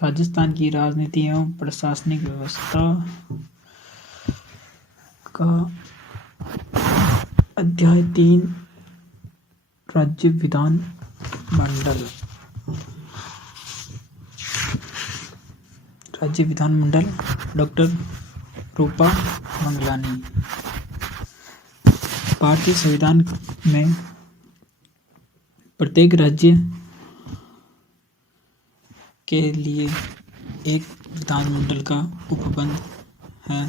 राजस्थान की राजनीति एवं प्रशासनिक व्यवस्था का अध्याय 3 राज्य विधान मंडल। राज्य विधानमंडल डॉक्टर रूपा मंगलानी। भारतीय संविधान में प्रत्येक राज्य के लिए एक विधानमंडल का उपबंध है।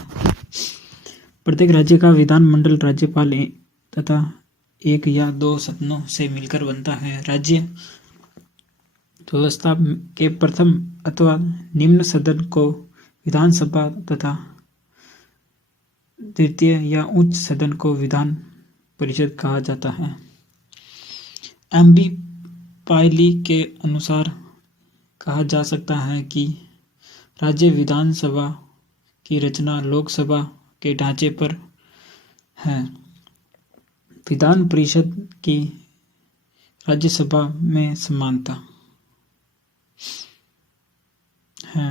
प्रत्येक राज्य का विधानमंडल राज्यपाल तथा एक या दो सदनों से मिलकर बनता है। राज्य व्यवस्था के प्रथम अथवा निम्न सदन को विधानसभा तथा द्वितीय या उच्च सदन को विधान परिषद कहा जाता है। एम.बी. पायली के अनुसार कहा जा सकता है कि राज्य विधानसभा की रचना लोकसभा के ढांचे पर है। विधान परिषद की राज्यसभा में समानता है।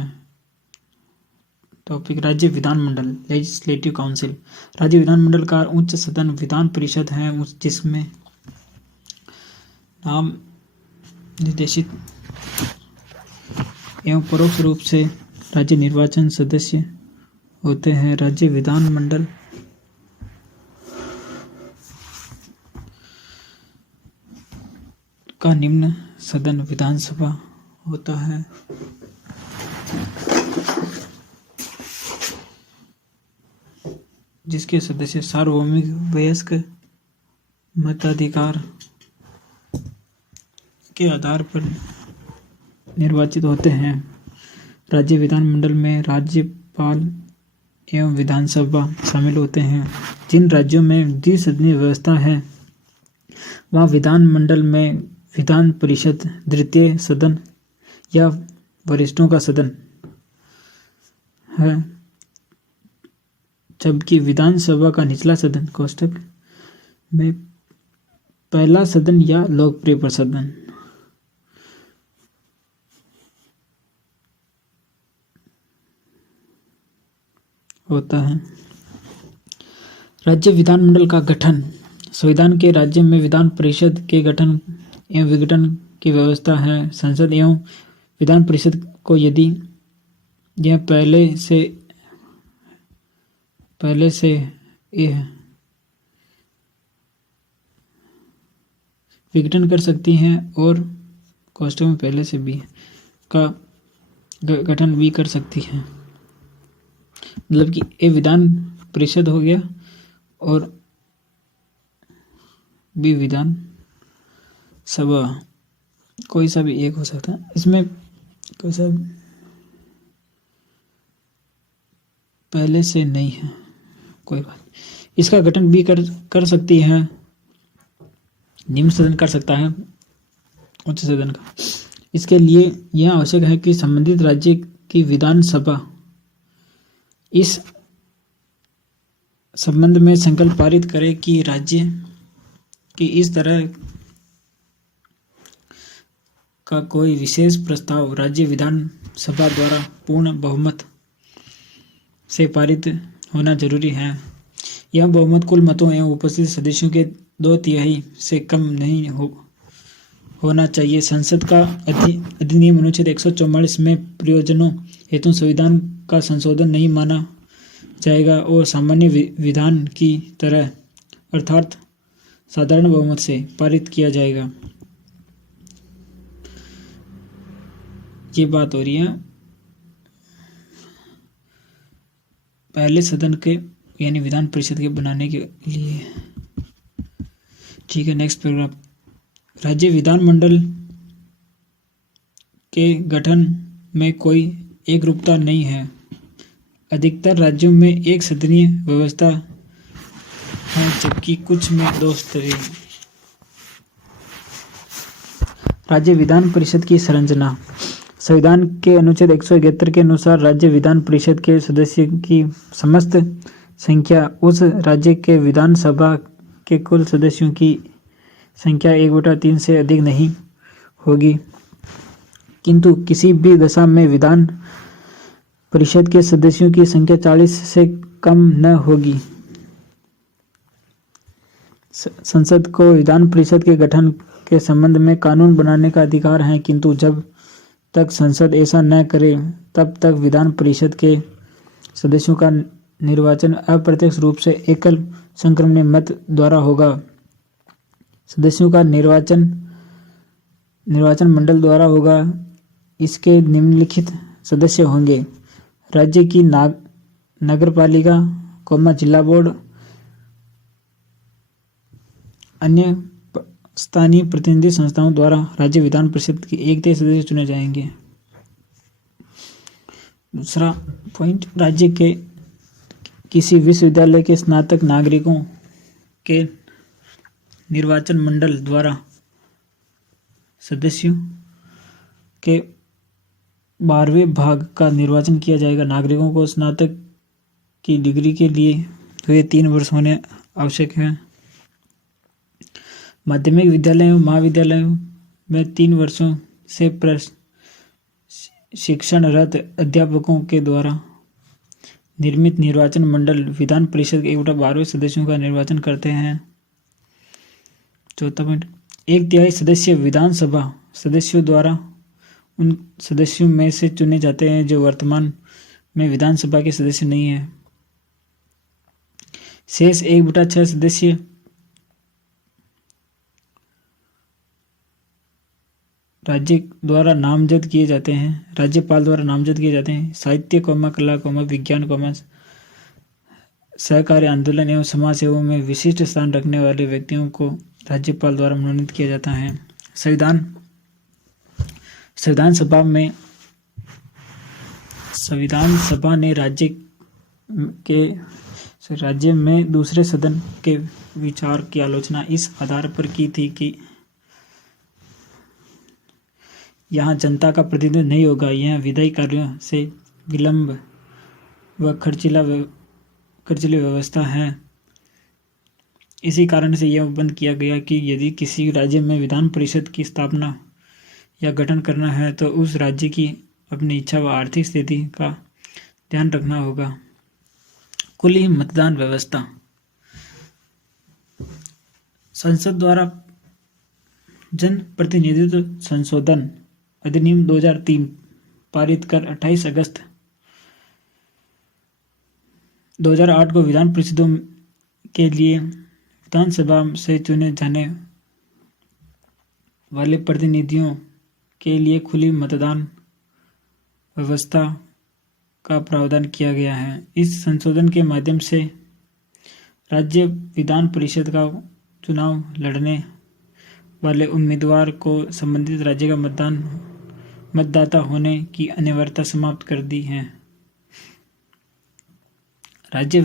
टॉपिक राज्य विधानमंडल लेजिस्लेटिव काउंसिल। राज्य विधानमंडल का उच्च सदन विधान परिषद है, जिसमें नाम निर्देशित एवं परोक्ष रूप से राज्य निर्वाचन सदस्य होते हैं। राज्य विधानमंडल का निम्न सदन विधानसभा होता है। जिसके सदस्य सार्वभौमिक वयस्क मताधिकार के आधार पर निर्वाचित होते हैं। राज्य विधानमंडल में राज्यपाल एवं विधानसभा शामिल होते हैं। जिन राज्यों में द्विसदनीय व्यवस्था है वहाँ विधानमंडल में विधान परिषद द्वितीय सदन या वरिष्ठों का सदन है, जबकि विधानसभा का निचला सदन कोष्ठक में पहला सदन या लोकप्रिय प्रसदन होता है। राज्य विधानमंडल का गठन। संविधान के राज्य में विधान परिषद के गठन एवं विघटन की व्यवस्था है। संसद एवं विधान परिषद को यदि यह पहले से यह विघटन कर सकती हैं और कोष्ठक में पहले से भी का गठन भी कर सकती है। मतलब कि ये विधान परिषद हो गया और भी विधान सभा कोई सा भी एक हो सकता है। इसमें कोई सा पहले से नहीं है, कोई बात। इसका गठन भी कर सकती है। निम्न सदन कर सकता है उच्च सदन का। इसके लिए यह आवश्यक है कि संबंधित राज्य की विधानसभा इस संबंध में संकल्प पारित करे कि राज्य की इस तरह का कोई विशेष प्रस्ताव राज्य विधानसभा द्वारा पूर्ण बहुमत से पारित होना जरूरी है। यह बहुमत कुल मतों एवं उपस्थित सदस्यों के 2/3 से कम नहीं होना चाहिए। संसद का अधिनियम अनुच्छेद 144 में प्रयोजनों हेतु संविधान का संशोधन नहीं माना जाएगा और सामान्य विधान की तरह अर्थात साधारण बहुमत से पारित किया जाएगा। ये बात हो रही है पहले सदन के यानी विधान परिषद के बनाने के लिए। ठीक है, नेक्स्ट पैराग्राफ। राज्य विधानमंडल के गठन में कोई एकरूपता नहीं है। अधिकतर राज्यों में एक सदनीय व्यवस्था है, जबकि कुछ में 2 स्तरीय। राज्य विधान परिषद की संरचना। संविधान के अनुच्छेद 171 के अनुसार राज्य विधान परिषद के सदस्यों की समस्त संख्या उस राज्य के विधानसभा के कुल सदस्यों की संख्या 1/3 से अधिक नहीं होगी। किंतु किसी भी दशा में विधान परिषद के सदस्यों की संख्या 40 से कम न होगी। संसद को विधान परिषद के गठन के संबंध में कानून बनाने का अधिकार है, किंतु जब तक संसद ऐसा न करे तब तक विधान परिषद के सदस्यों का निर्वाचन अप्रत्यक्ष रूप से एकल संक्रमण मत द्वारा होगा। सदस्यों का निर्वाचन मंडल द्वारा होगा। इसके निम्नलिखित सदस्य होंगे: राज्य की नगरपालिका, जिला बोर्ड, अन्य स्थानीय प्रतिनिधि संस्थाओं द्वारा राज्य विधान परिषद के 1/3 सदस्य चुने जाएंगे। दूसरा पॉइंट, राज्य के किसी विश्वविद्यालय के स्नातक नागरिकों के निर्वाचन मंडल द्वारा सदस्यों के 12वें भाग का निर्वाचन किया जाएगा। नागरिकों को स्नातक की डिग्री के लिए हुए 3 वर्ष होने आवश्यक है। माध्यमिक विद्यालयों महाविद्यालयों में 3 वर्षों से शिक्षणरत अध्यापकों के द्वारा निर्मित निर्वाचन मंडल विधान परिषद के 1/12 सदस्यों का निर्वाचन करते हैं। चौथा पॉइंट, 1/3 सदस्य विधानसभा सदस्यों द्वारा उन सदस्यों में से चुने जाते हैं जो वर्तमान में विधानसभा के सदस्य नहीं है। शेष 1/6 सदस्य राज्य द्वारा नामजद किए जाते हैं, राज्यपाल द्वारा नामजद किए जाते हैं। साहित्य, कला, विज्ञान, सहकारी आंदोलन एवं समाज सेवा में विशिष्ट स्थान रखने वाले व्यक्तियों को राज्यपाल द्वारा मनोनीत किया जाता है। संविधान सभा ने राज्य में दूसरे सदन के विचार की आलोचना इस आधार पर की थी कि यहाँ जनता का प्रतिनिधित्व नहीं होगा, यह विधायी कार्यों से विलंब व खर्चीली व्यवस्था है। इसी कारण से यह बंद किया गया कि यदि किसी राज्य में विधान परिषद की स्थापना या गठन करना है तो उस राज्य की अपनी इच्छा व आर्थिक स्थिति का ध्यान रखना होगा। खुली मतदान व्यवस्था। संसद द्वारा जन प्रतिनिधित्व संशोधन अधिनियम 2003 पारित कर 28 अगस्त 2008 को विधान परिषदों के लिए विधानसभा से चुने जाने वाले प्रतिनिधियों के लिए खुली मतदान व्यवस्था का प्रावधान किया गया है। इस संशोधन के माध्यम से राज्य विधान परिषद का चुनाव लड़ने वाले उम्मीदवार को संबंधित राज्य का मतदाता होने की अनिवार्यता समाप्त कर दी है। राज्य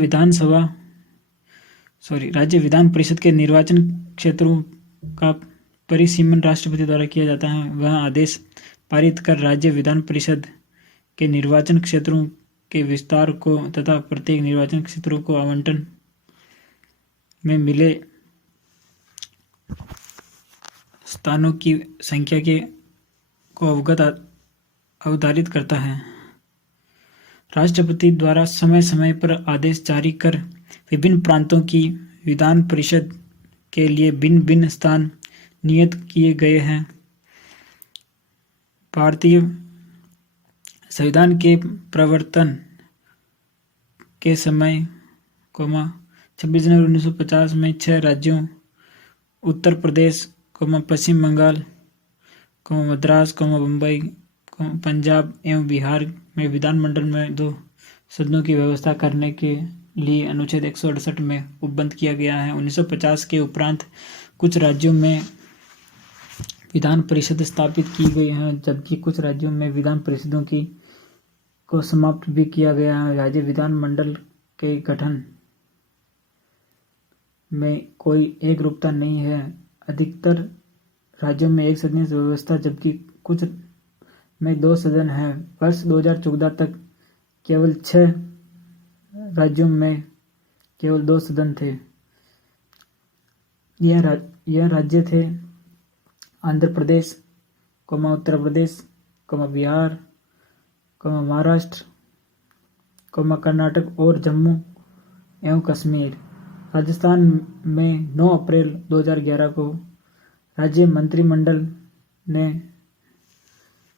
विधान परिषद के निर्वाचन क्षेत्रों का परिसीमन राष्ट्रपति द्वारा किया जाता है। वह आदेश पारित कर राज्य विधान परिषद के निर्वाचन क्षेत्रों के विस्तार को तथा प्रत्येक निर्वाचन क्षेत्रों को आवंटन में मिले स्थानों की संख्या को अवधारित करता है। राष्ट्रपति द्वारा समय समय पर आदेश जारी कर विभिन्न प्रांतों की विधान परिषद के लिए भिन्न स्थान नियत किए गए हैं। भारतीय संविधान के प्रवर्तन के समय 26 जनवरी 1950 में 6 राज्यों उत्तर प्रदेश, पश्चिम बंगाल, मद्रास, बम्बई, पंजाब एवं बिहार में विधानमंडल में 2 सदनों की व्यवस्था करने के लिए अनुच्छेद 168 में उपबंध किया गया है। 1950 के उपरांत कुछ राज्यों में विधान परिषद स्थापित की गई हैं, जबकि कुछ राज्यों में विधान परिषदों को समाप्त भी किया गया है। राज्य विधानमंडल के गठन में कोई एक रूपता नहीं है। अधिकतर राज्यों में एक सदनीय व्यवस्था, जबकि कुछ में 2 सदन है। वर्ष 2014 तक केवल 6 राज्यों में केवल 2 सदन थे। यह राज्य थे आंध्र प्रदेश, उत्तर प्रदेश, बिहार, महाराष्ट्र, कर्नाटक और जम्मू एवं कश्मीर। राजस्थान में 9 अप्रैल 2011 को राज्य मंत्रिमंडल ने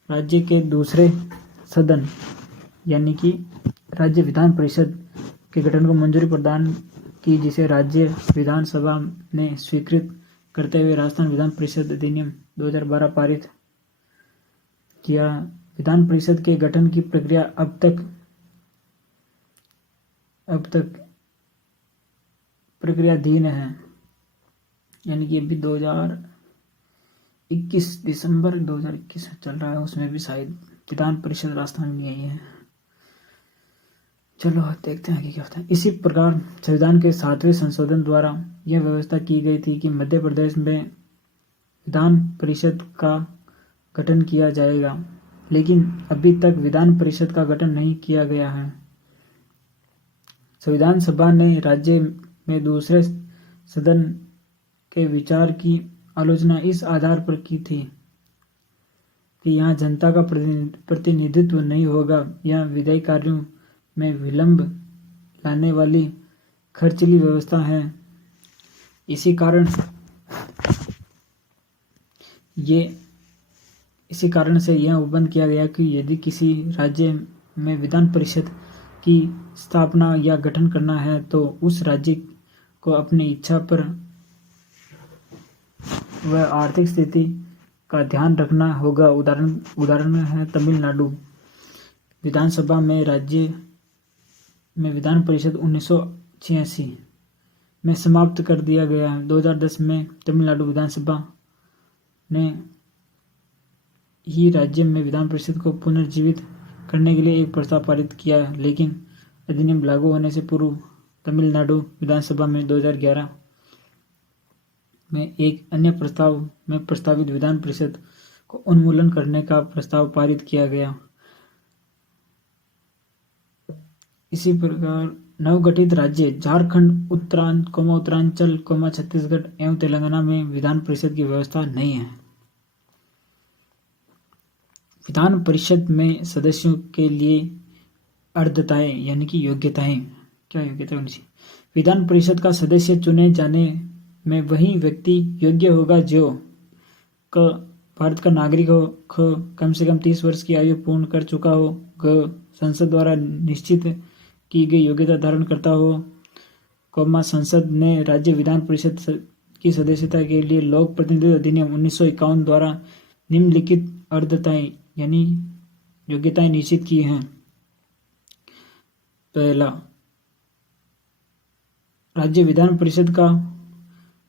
राज्य के दूसरे सदन यानी कि राज्य विधान परिषद के गठन को मंजूरी प्रदान की, जिसे राज्य विधानसभा ने स्वीकृत करते हुए राजस्थान विधान परिषद अधिनियम 2012 पारित किया। विधान परिषद के गठन की प्रक्रिया अब तक प्रक्रियाधीन है, यानी कि अभी 2021 दिसंबर 2021 चल रहा है, उसमें भी शायद विधान परिषद राजस्थान में आई है। चलो देखते हैं आगे क्या होता है। इसी प्रकार संविधान के 7वें संशोधन द्वारा यह व्यवस्था की गई थी कि मध्य प्रदेश में विधान परिषद का गठन किया जाएगा, लेकिन अभी तक विधान परिषद का गठन नहीं किया गया है। संविधान सभा ने राज्य में दूसरे सदन के विचार की आलोचना इस आधार पर की थी कि यहाँ जनता का प्रतिनिधित्व नहीं होगा, यह विधायी कार्यों में विलंब लाने वाली खर्चीली व्यवस्था है। इसी कारण से यह उपबंध किया गया कि यदि किसी राज्य में विधान परिषद की स्थापना या गठन करना है तो उस राज्य को अपनी इच्छा पर व आर्थिक स्थिति का ध्यान रखना होगा। उदाहरण है तमिलनाडु। विधानसभा में राज्य में विधान परिषद 1986 में समाप्त कर दिया गया। 2010 में तमिलनाडु विधानसभा ने ही राज्य में विधान परिषद को पुनर्जीवित करने के लिए एक प्रस्ताव पारित किया, लेकिन अधिनियम लागू होने से पूर्व तमिलनाडु विधानसभा में 2011 में एक अन्य प्रस्ताव में प्रस्तावित विधान परिषद को उन्मूलन करने का प्रस्ताव पारित किया गया। इसी प्रकार नवगठित राज्य झारखंड, उत्तरांचल, छत्तीसगढ़ एवं तेलंगाना में विधान परिषद की व्यवस्था नहीं है। विधान परिषद में सदस्यों के लिए अर्हताएं यानी कि योग्यताएं, क्या योग्यता होनी चाहिए? विधान परिषद का सदस्य चुने जाने में वही व्यक्ति योग्य होगा जो क भारत का नागरिक हो, ख कम से कम 30 वर्ष की आयु पूर्ण कर चुका हो, ग संसद द्वारा निश्चित की गई योग्यता धारण करता हो, संसद ने राज्य विधान परिषद की सदस्यता के लिए लोक प्रतिनिधित्व अधिनियम 1951 द्वारा निम्नलिखित अर्हताएं यानी योग्यताएं निश्चित की हैं। पहला, राज्य विधान परिषद का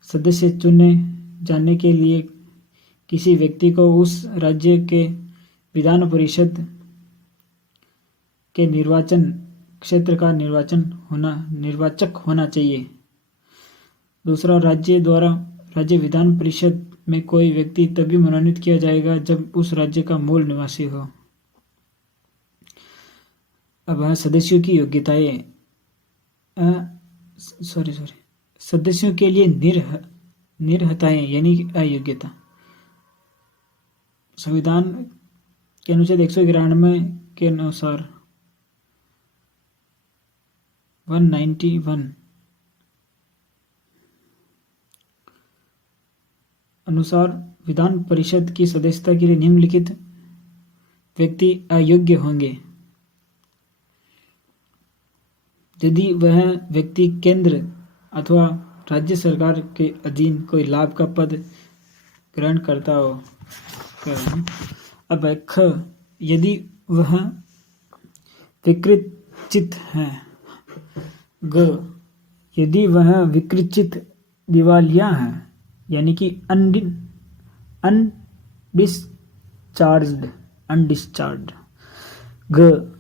सदस्य चुने जाने के लिए किसी व्यक्ति को उस राज्य के विधान परिषद के निर्वाचन क्षेत्र का निर्वाचक होना चाहिए। दूसरा, राज्य विधान परिषद में कोई व्यक्ति तभी मनोनीत किया जाएगा जब उस राज्य का मूल निवासी हो। अब सदस्यों की योग्यताएं, सदस्यों के लिए निर्हताएं यानी अयोग्यता। संविधान के अनुच्छेद 191 के अनुसार 191 अनुसार विधान परिषद की सदस्यता के लिए निम्नलिखित व्यक्ति अयोग्य होंगे यदि वह व्यक्ति केंद्र अथवा राज्य सरकार के अधीन कोई लाभ का पद ग्रहण करता हो। अब ख, यदि वह विकृतचित है। ग, यदि वह विकृतचित दिवालिया है यानी कि अनडिस्चार्ज्ड। ग,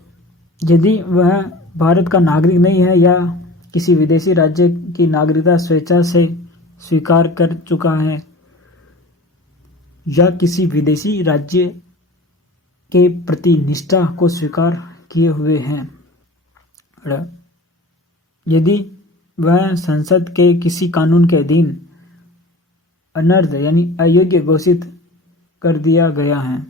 यदि वह भारत का नागरिक नहीं है या किसी विदेशी राज्य की नागरिकता स्वेच्छा से स्वीकार कर चुका है या किसी विदेशी राज्य के प्रति निष्ठा को स्वीकार किए हुए हैं। यदि वह संसद के किसी कानून के अधीन अनर्ह यानी अयोग्य घोषित कर दिया गया है।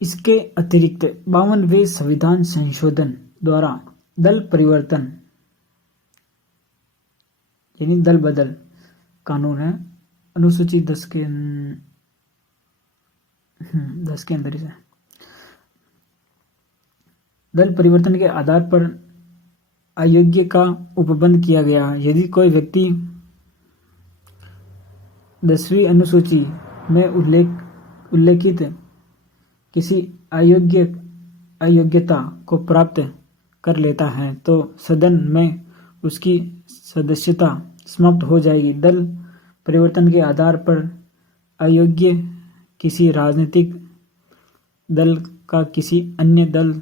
इसके अतिरिक्त 52वें संविधान संशोधन द्वारा दल परिवर्तन यानी दल बदल कानून है, अनुसूची 10 के अंदर ही है। दल परिवर्तन के आधार पर अयोग्य का उपबंध किया गया। यदि कोई व्यक्ति 10वीं अनुसूची में उल्लेखित किसी अयोग्यता को प्राप्त कर लेता है तो सदन में उसकी सदस्यता समाप्त हो जाएगी। दल परिवर्तन के आधार पर अयोग्य किसी राजनीतिक दल का किसी अन्य दल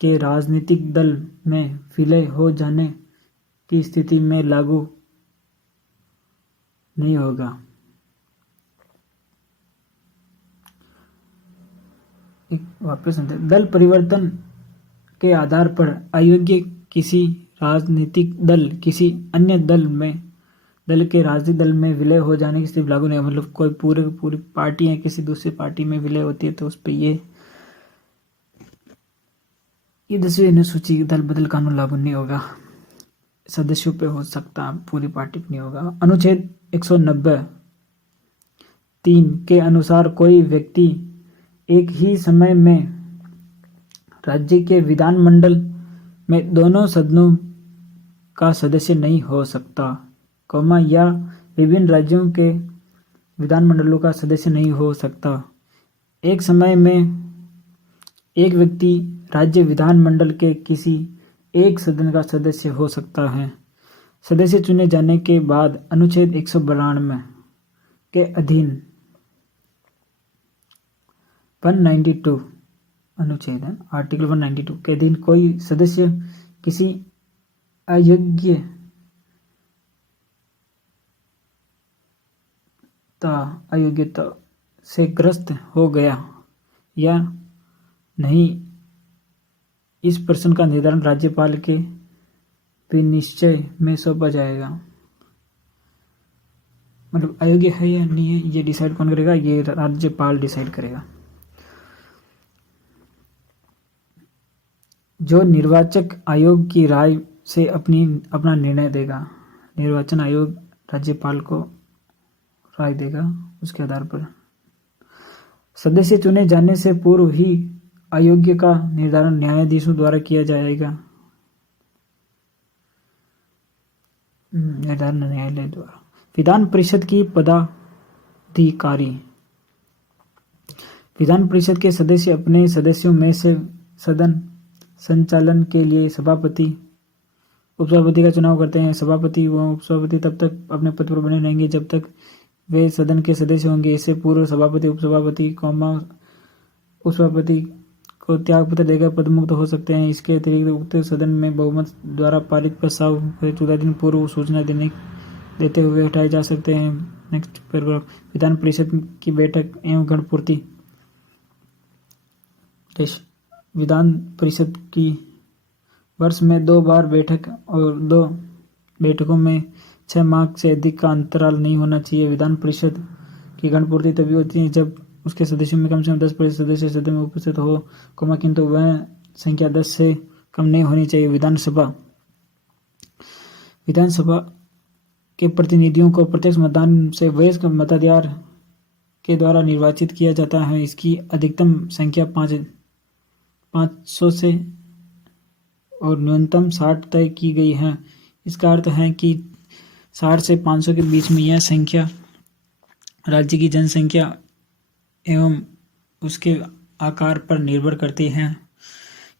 के राजनीतिक दल में विलय हो जाने की स्थिति में लागू नहीं होगा। वापस दल परिवर्तन के आधार पर अयोग्य किसी राजनीतिक दल किसी अन्य दल के राजनीतिक दल में विलय हो जाने की स्थिति लागू नहीं है। मतलब कोई पूरी पार्टी है किसी दूसरी पार्टी में विलय होती है तो उस पर ये 10वीं अनुसूची दल बदल कानून लागू नहीं होगा। सदस्यों पे हो सकता, पूरी पार्टी पे नहीं होगा। अनुच्छेद 190(3) के अनुसार कोई व्यक्ति एक ही समय में राज्य के विधानमंडल में दोनों सदनों का सदस्य नहीं हो सकता, या विभिन्न राज्यों के विधानमंडलों का सदस्य नहीं हो सकता। एक समय में एक व्यक्ति राज्य विधानमंडल के किसी एक सदन का सदस्य हो सकता है। सदस्य चुने जाने के बाद अनुच्छेद 192 के अधीन 192 अनुच्छेद है, आर्टिकल 192 के अधीन कोई सदस्य किसी अयोग्यता से ग्रस्त हो गया या नहीं, इस प्रश्न का निर्धारण राज्यपाल के विनिश्चय में सौंपा जाएगा। मतलब अयोग्य है या नहीं है ये डिसाइड कौन करेगा? ये राज्यपाल डिसाइड करेगा। जो निर्वाचक आयोग की राय से अपना निर्णय देगा। निर्वाचन आयोग राज्यपाल को राय देगा, उसके आधार पर सदस्य चुने जाने से पूर्व ही अयोग्य का निर्धारण न्यायाधीशों द्वारा किया जाएगा। निर्धारण न्यायालय द्वारा। विधान परिषद की पदाधिकारी। विधान परिषद के सदस्य अपने सदस्यों में से सदन संचालन के लिए सभापति उपसभापति का चुनाव करते हैं। सभापति व उपसभापति तब तक अपने पद पर बने रहेंगे जब तक वे सदन के सदस्य होंगे। इससे पूर्व सभापति उपसभापति उपसभापति को त्यागपत्र देकर पदमुक्त हो सकते हैं। इसके अतिरिक्त उक्त सदन में बहुमत द्वारा पारित प्रस्ताव 14 दिन पूर्व सूचना देते हुए हटाए जा सकते हैं। Next paragraph. विधान परिषद की बैठक एवं गणपूर्ति। विधान परिषद की वर्ष में 2 बार बैठक और 2 बैठकों में 6 माह से अधिक का अंतराल नहीं होना चाहिए। विधान परिषद की गणपूर्ति तभी होती है जब उसके सदस्यों में कम से कम 10% सदस्य सदन में उपस्थित हो, किंतु वह संख्या 10 से कम नहीं होनी चाहिए। विधानसभा के प्रतिनिधियों को प्रत्यक्ष मतदान से वयस्क मताधिकार के द्वारा निर्वाचित किया जाता है। इसकी अधिकतम संख्या 500 से और न्यूनतम 60 तय की गई है। इसका अर्थ है कि 60 से 500 के बीच में यह संख्या राज्य की जनसंख्या एवं उसके आकार पर निर्भर करती है।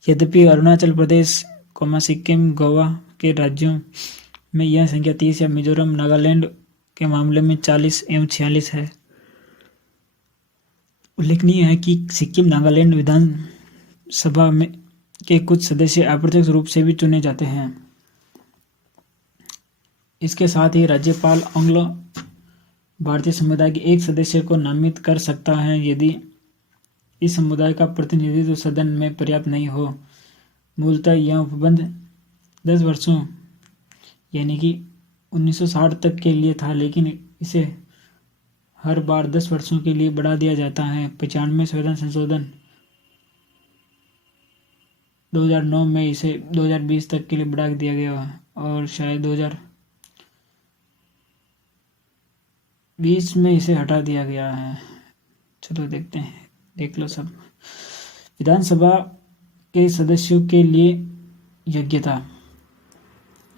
यद्यपि अरुणाचल प्रदेश, सिक्किम, गोवा के राज्यों में यह संख्या 30 या मिजोरम, नागालैंड के मामले में 40 एवं 46 है। उल्लेखनीय है कि सिक्किम, नागालैंड विधानसभा में के कुछ सदस्य अप्रत्यक्ष रूप से भी चुने जाते हैं। इसके साथ ही राज्यपाल एंग्लो भारतीय समुदाय के एक सदस्य को नामित कर सकता है यदि इस समुदाय का प्रतिनिधित्व सदन में पर्याप्त नहीं हो। मूलतः यह उपबंध 10 वर्षों यानी कि 1960 तक के लिए था, लेकिन इसे हर बार 10 वर्षों के लिए बढ़ा दिया जाता है। 95 संविधान संशोधन 2009 में इसे 2020 तक के लिए बढ़ा दिया गया और शायद 2020 में इसे हटा दिया गया है। चलो देखते हैं, देख लो सब। विधानसभा के सदस्यों के लिए योग्यता।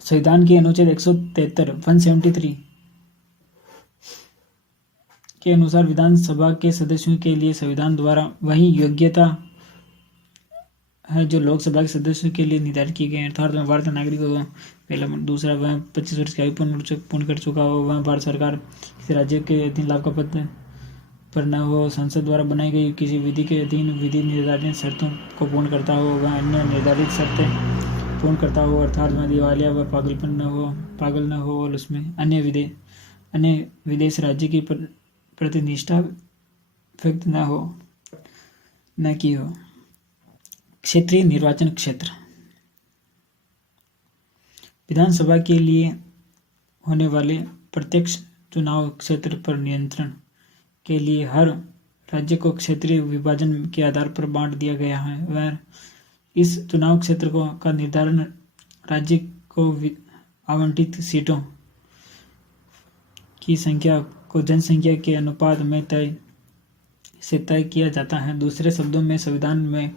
संविधान के अनुच्छेद 173 के अनुसार विधानसभा के सदस्यों के लिए संविधान द्वारा वही योग्यता है जो लोकसभा के सदस्यों के लिए निर्धारित की गई है। अर्थात वह भारतीय नागरिक हो, पहला। दूसरा, वह 25 वर्ष की आयु पूर्ण कर चुका हो, वह भारत सरकार किसी राज्य के अधीन लाभ का पद पर न हो, संसद द्वारा बनाई गई किसी विधि के अधीन विधि निर्धारित शर्तों को पूर्ण करता हो, वह अन्य निर्धारित शर्तें पूर्ण करता हो, अर्थात वह दिवालिया व पागल न हो और उसमें अन्य विदेश राज्य की प्रतिनिष्ठा व्यक्त न की हो। क्षेत्रीय निर्वाचन क्षेत्र। विधानसभा के लिए होने वाले प्रत्यक्ष चुनाव क्षेत्र पर नियंत्रण के लिए हर राज्य को क्षेत्रीय विभाजन के आधार पर बांट दिया गया है। वह इस चुनाव क्षेत्र का निर्धारण राज्य को आवंटित सीटों की संख्या को जनसंख्या के अनुपात में तय किया जाता है। दूसरे शब्दों में, संविधान में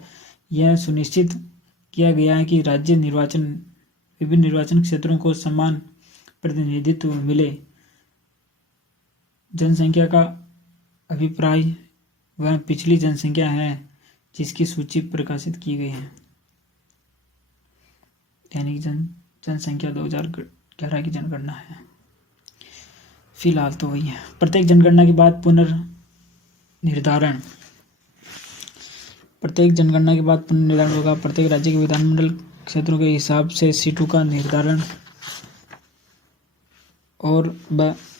यह सुनिश्चित किया गया है कि विभिन्न निर्वाचन क्षेत्रों को समान प्रतिनिधित्व मिले। जनसंख्या का अभिप्राय वह पिछली जनसंख्या है जिसकी सूची प्रकाशित की गई है, यानी कि जनसंख्या 2011 की जनगणना है। फिलहाल तो वही है। प्रत्येक जनगणना के बाद पुनर्निर्धारण होगा। प्रत्येक राज्य के विधानमंडल क्षेत्रों के हिसाब से सीटों का निर्धारण और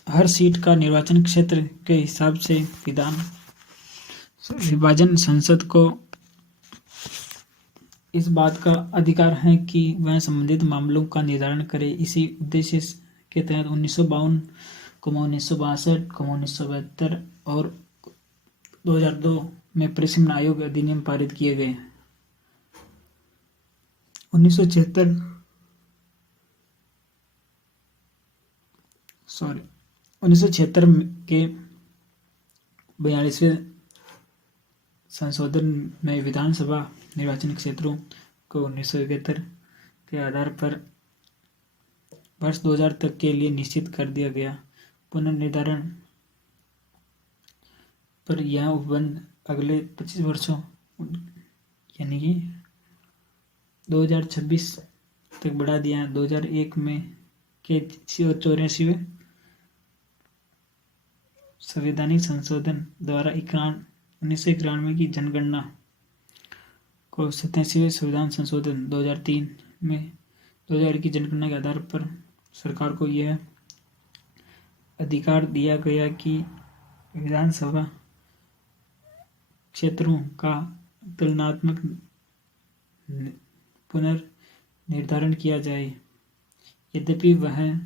हर सीट का निर्वाचन क्षेत्र के हिसाब से विभाजन। संसद को इस बात का अधिकार है कि वह संबंधित मामलों का निर्धारण करे। इसी उद्देश्य के तहत 1952, 1962, 1972 और 2002 में परिसीमन आयोग अधिनियम पारित किए गए। 1976 के 42वें संशोधन में विधानसभा निर्वाचन क्षेत्रों को 1971 के आधार पर वर्ष 2000 तक के लिए निश्चित कर दिया गया। पुनर्निर्धारण पर यह उपबंध अगले 25 वर्षों यानी कि 2026 तक बढ़ा दिया है। 2001 में के 84वें संवैधानिक संशोधन द्वारा 1991 की जनगणना को 87वें संविधान संशोधन 2003 में 2000 की जनगणना के आधार पर सरकार को यह अधिकार दिया गया कि विधानसभा क्षेत्रों का तुलनात्मक पुनर्निर्धारण किया जाए। यद्यपि वह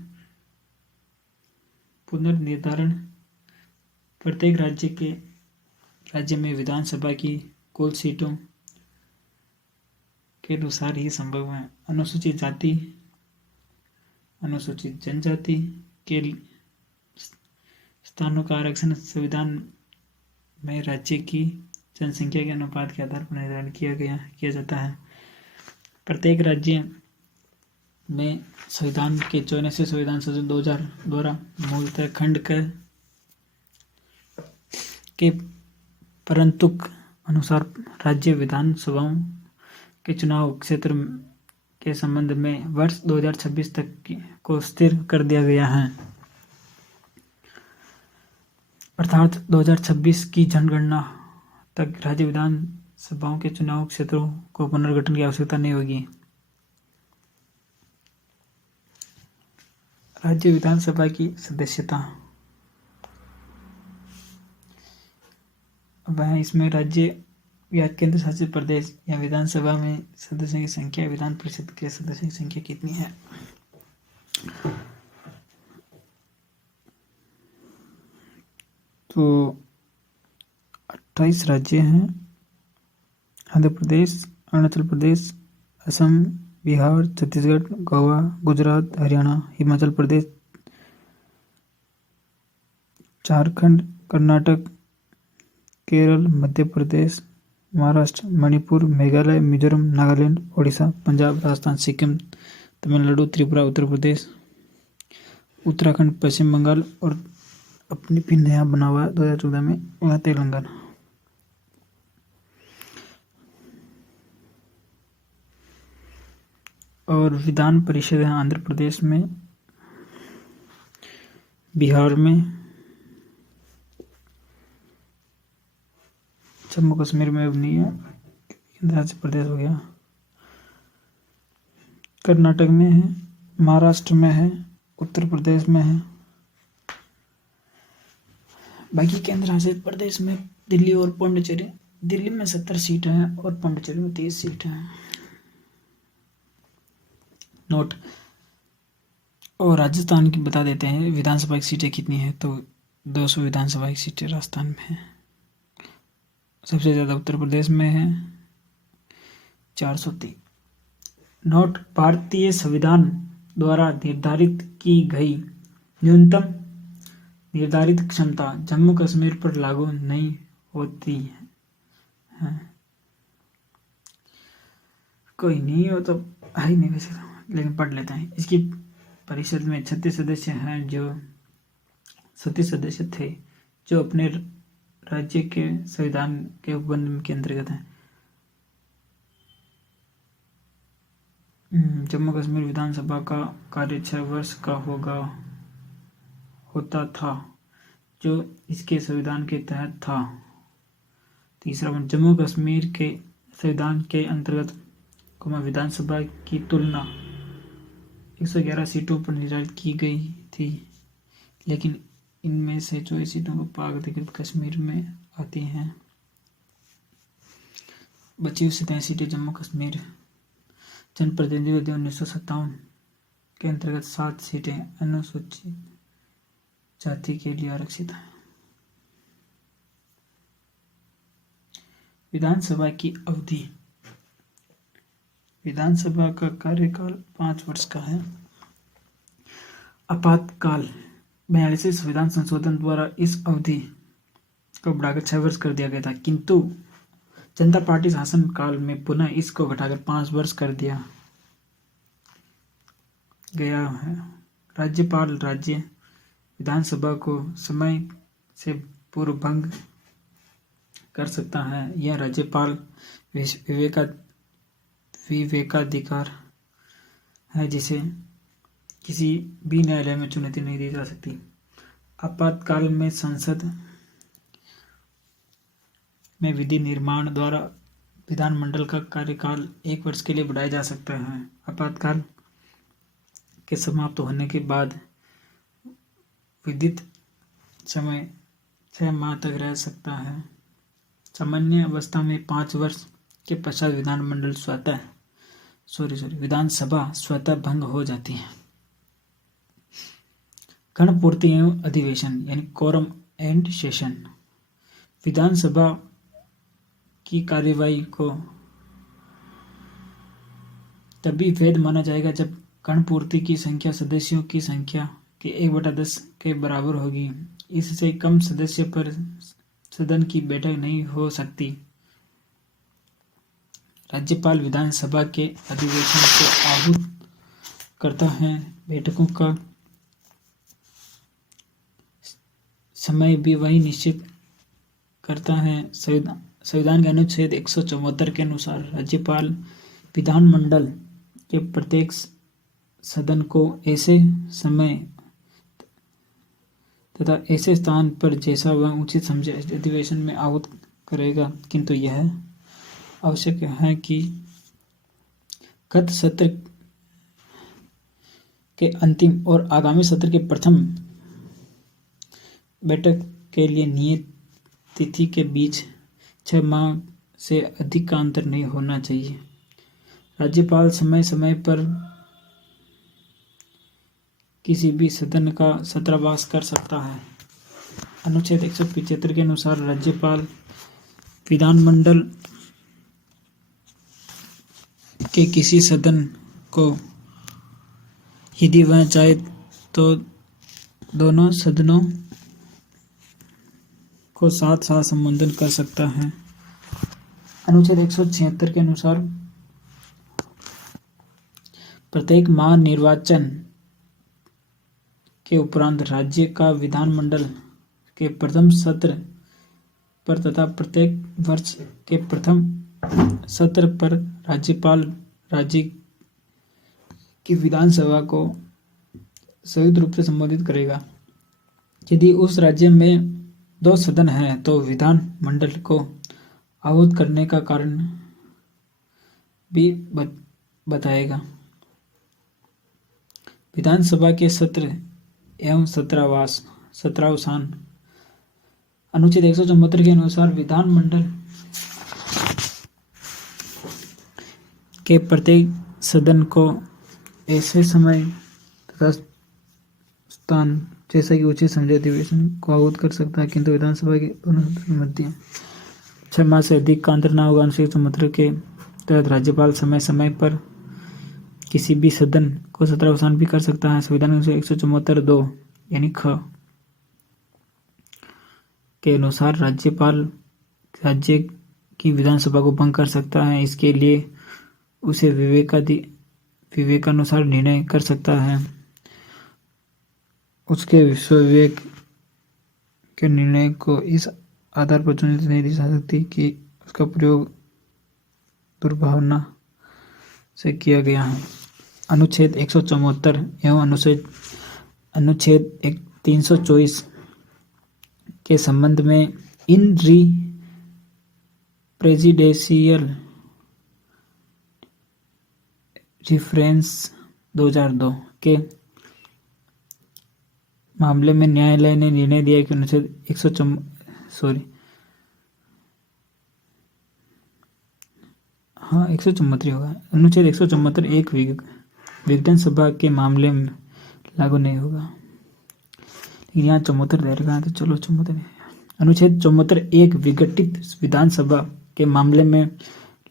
पुनर्निर्धारण प्रत्येक राज्य में विधानसभा की कुल सीटों के अनुसार ही संभव है। अनुसूचित जाति, अनुसूचित जनजाति के स्थानों का आरक्षण संविधान में राज्य की जनसंख्या के अनुपात के आधार पर निर्धारण किया जाता है। प्रत्येक राज्य में संविधान के 94वें संविधान संशोधन 2000 द्वारा मूलतः खंड के परंतुक अनुसार राज्य विधानसभाओं के चुनाव क्षेत्र के संबंध में वर्ष 2026 तक को स्थिर कर दिया गया है। अर्थात 2026 की जनगणना तक राज्य विधानसभाओं के चुनाव क्षेत्रों को पुनर्गठन की आवश्यकता नहीं होगी। राज्य विधानसभा की सदस्यता। वह इसमें राज्य या केंद्र शासित प्रदेश या विधानसभा में सदस्यों की संख्या, विधान परिषद के सदस्यों की संख्या कितनी है। तो 28 राज्य हैं: आंध्र प्रदेश, अरुणाचल प्रदेश, असम, बिहार, छत्तीसगढ़, गोवा, गुजरात, हरियाणा, हिमाचल प्रदेश, झारखंड, कर्नाटक, केरल, मध्य प्रदेश, महाराष्ट्र, मणिपुर, मेघालय, मिजोरम, नागालैंड, ओडिशा, पंजाब, राजस्थान, सिक्किम, तमिलनाडु, त्रिपुरा, उत्तर प्रदेश, उत्तराखंड, पश्चिम बंगाल और अपनी भी नया बना हुआ 2014 में वह तेलंगाना। और विधान परिषद है आंध्र प्रदेश में, बिहार में, जम्मू कश्मीर में अब नहीं है, केंद्र शासित प्रदेश हो गया, कर्नाटक में है, महाराष्ट्र में है, उत्तर प्रदेश में है। बाकी केंद्र शासित प्रदेश में दिल्ली और पुडुचेरी। दिल्ली में 70 सीटें हैं और पुडुचेरी में 30 सीटें हैं। नोट। और राजस्थान की बता देते हैं विधानसभा की सीटें कितनी हैं, तो 200 विधानसभा की सीटें राजस्थान में हैं। सबसे ज़्यादा उत्तर प्रदेश में है 403। नोट। भारतीय संविधान द्वारा निर्धारित की गई न्यूनतम निर्धारित क्षमता जम्मू कश्मीर पर लागू नहीं होती है। कोई नहीं हो तो है ही नहीं वैसे तो, लेकिन पढ़ लेते हैं। इसकी परिषद में 36 सदस्य हैं, जो 37 सदस्य थे जो अपने राज्य के संविधान के उपबंध के अंतर्गत हैं। जम्मू कश्मीर विधानसभा का कार्य 6 वर्ष का होता था, जो इसके संविधान के तहत था। तीसरा पॉइंट, जम्मू कश्मीर के संविधान के अंतर्गत विधानसभा की तुलना 111 सीटों पर निर्धारित की गई थी, लेकिन इनमें से 24 सीटों को पाक अधिकृत कश्मीर में आती हैं। बची हुई 27 सीटें जम्मू कश्मीर जनप्रतिनिधि विधि 1957 के अंतर्गत 7 सीटें अनुसूचित जाति के लिए आरक्षित हैं। विधानसभा की अवधि। विधानसभा का कार्यकाल 5 वर्ष का है। आपातकाल 42वें संविधान संशोधन द्वारा इस अवधि को बढ़ाकर 6 वर्ष कर दिया गया था, किंतु जनता पार्टी शासन काल में पुनः इसको घटाकर 5 वर्ष कर दिया गया है। राज्यपाल राज्य विधानसभा को समय से पूर्व भंग कर सकता है। यह राज्यपाल विवेकाधिकार है, जिसे किसी भी न्यायालय में चुनौती नहीं दी जा सकती। आपातकाल में संसद में विधि निर्माण द्वारा विधानमंडल का कार्यकाल 1 वर्ष के लिए बढ़ाया जा सकता है। आपातकाल के समाप्त होने के बाद विधित समय 6 माह तक रह सकता है। सामान्य अवस्था में 5 वर्ष के पश्चात विधानसभा स्वतः भंग हो जाती है। गणपूर्ति एवं अधिवेशन यानी कोरम एंड सेशन। विधानसभा की कार्यवाही को तभी वैध माना जाएगा जब गणपूर्ति की संख्या सदस्यों की संख्या के 1/10 के बराबर होगी। इससे कम सदस्य पर सदन की बैठक नहीं हो सकती। राज्यपाल विधानसभा के अधिवेशन को आहूत करता है। बैठकों का समय भी वही निश्चित करता है। संविधान के अनुच्छेद 174 के अनुसार राज्यपाल विधानमंडल के प्रत्येक सदन को ऐसे समय तथा ऐसे स्थान पर जैसा वह उचित समझे अधिवेशन में आहूत करेगा, किंतु यह आवश्यक है कि गत सत्र के अंतिम और आगामी सत्र के प्रथम बैठक के लिए नियत तिथि के बीच 6 माह से अधिक का अंतर नहीं होना चाहिए। राज्यपाल समय समय पर किसी भी सदन का छात्रावास कर सकता है। अनुच्छेद 175 के अनुसार राज्यपाल विधानमंडल के किसी सदन को यदि वह चाहे तो दोनों सदनों को साथ साथ संबोधन कर सकता है। अनुच्छेद 176 के अनुसार प्रत्येक महानिर्वाचन के उपरांत राज्य का विधानमंडल के प्रथम सत्र पर तथा प्रत्येक वर्ष के प्रथम सत्र पर राज्यपाल राज्य की विधानसभा को संयुक्त रूप से संबोधित करेगा। यदि उस राज्य में 2 सदन हैं तो विधानमंडल को आहूत करने का कारण भी बताएगा। विधानसभा के सत्र एवं सत्रावसान। अनुच्छेद 174 के अनुसार विधानमंडल के प्रत्येक सदन को ऐसे समय तथा स्थान जैसा कि उचित समझे अधिवेशन को आहूत कर सकता है, किंतु विधानसभा के दोनों सदनों के मध्य 6 माह से अधिक का अंतर न होगा। अनुच्छेद 174 के तहत राज्यपाल समय समय पर किसी भी सदन को सत्रावसान भी कर सकता है। संविधान अनुच्छेद 174(2) यानी ख के अनुसार राज्यपाल राज्य की विधानसभा को भंग कर सकता है। इसके लिए उसे विवेकानुसार निर्णय कर सकता है। उसके विवेक के निर्णय को इस आधार पर चुनौती नहीं दी जा सकती कि उसका प्रयोग दुर्भावना से किया गया है। अनुच्छेद 174 एवं अनुच्छेद 324 के संबंध में इन प्रेसिडेंशियल रेफरेंस 2002 के मामले में न्यायालय ने निर्णय दिया कि अनुच्छेद 174 होगा। अनुच्छेद 174 एक विधानसभा के मामले में लागू नहीं होगा, लेकिन यहाँ 74 दे रखा है तो चलो 74। अनुच्छेद 74 एक विघटित विधानसभा के मामले में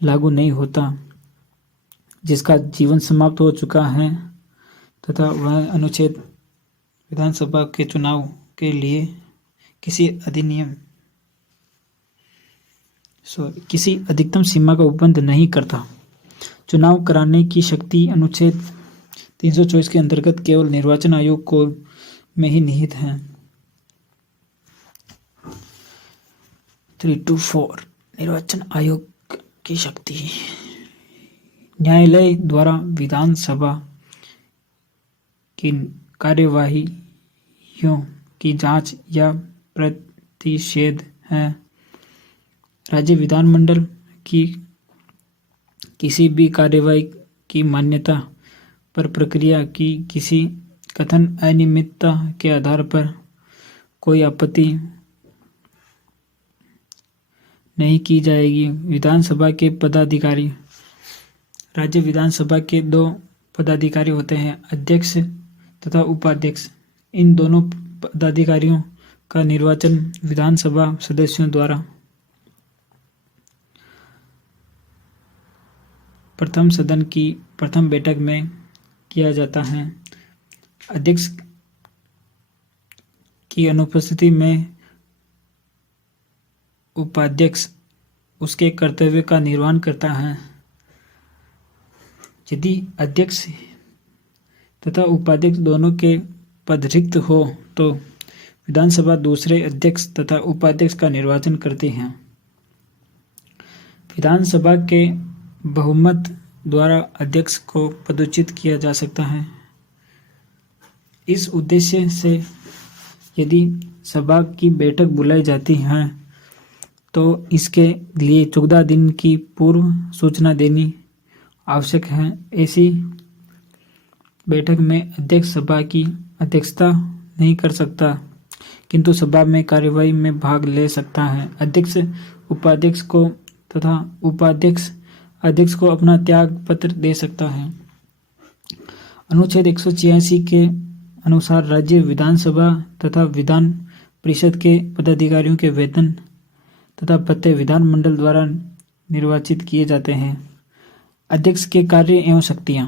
लागू नहीं होता जिसका जीवन समाप्त हो चुका है तथा वह अनुच्छेद विधानसभा के चुनाव के लिए किसी अधिकतम सीमा का उपबंध नहीं करता। चुनाव कराने की शक्ति अनुच्छेद 324 के अंतर्गत केवल निर्वाचन आयोग को में ही निहित है। 324 निर्वाचन आयोग की शक्ति न्यायालय द्वारा विधानसभा की कार्यवाहियों की जांच या प्रतिषेध है। राज्य विधानमंडल की किसी भी कार्यवाही की मान्यता पर प्रक्रिया की किसी कथन अनियमितता के आधार पर कोई आपत्ति नहीं की जाएगी। विधानसभा के पदाधिकारी राज्य विधानसभा के 2 पदाधिकारी होते हैं, अध्यक्ष तथा उपाध्यक्ष। इन दोनों पदाधिकारियों का निर्वाचन विधानसभा सदस्यों द्वारा प्रथम सदन की प्रथम बैठक में किया जाता है। अध्यक्ष की अनुपस्थिति में उपाध्यक्ष उसके कर्तव्य का निर्वहन करता है। यदि अध्यक्ष तथा उपाध्यक्ष दोनों के पद रिक्त हो तो विधानसभा दूसरे अध्यक्ष तथा उपाध्यक्ष का निर्वाचन करती है। विधानसभा के बहुमत द्वारा अध्यक्ष को पदच्युत किया जा सकता है। इस उद्देश्य से यदि सभा की बैठक बुलाई जाती है तो इसके लिए 14 दिन की पूर्व सूचना देनी आवश्यक है। ऐसी बैठक में अध्यक्ष सभा की अध्यक्षता नहीं कर सकता, किंतु सभा में कार्यवाही में भाग ले सकता है। अध्यक्ष उपाध्यक्ष को तथा उपाध्यक्ष अध्यक्ष को अपना त्याग पत्र दे सकता है। अनुच्छेद 186 के अनुसार राज्य विधानसभा तथा विधान परिषद के पदाधिकारियों के वेतन तथा प्रत्येक विधानमंडल द्वारा निर्वाचित किए जाते हैं। अध्यक्ष के कार्य एवं शक्तियां।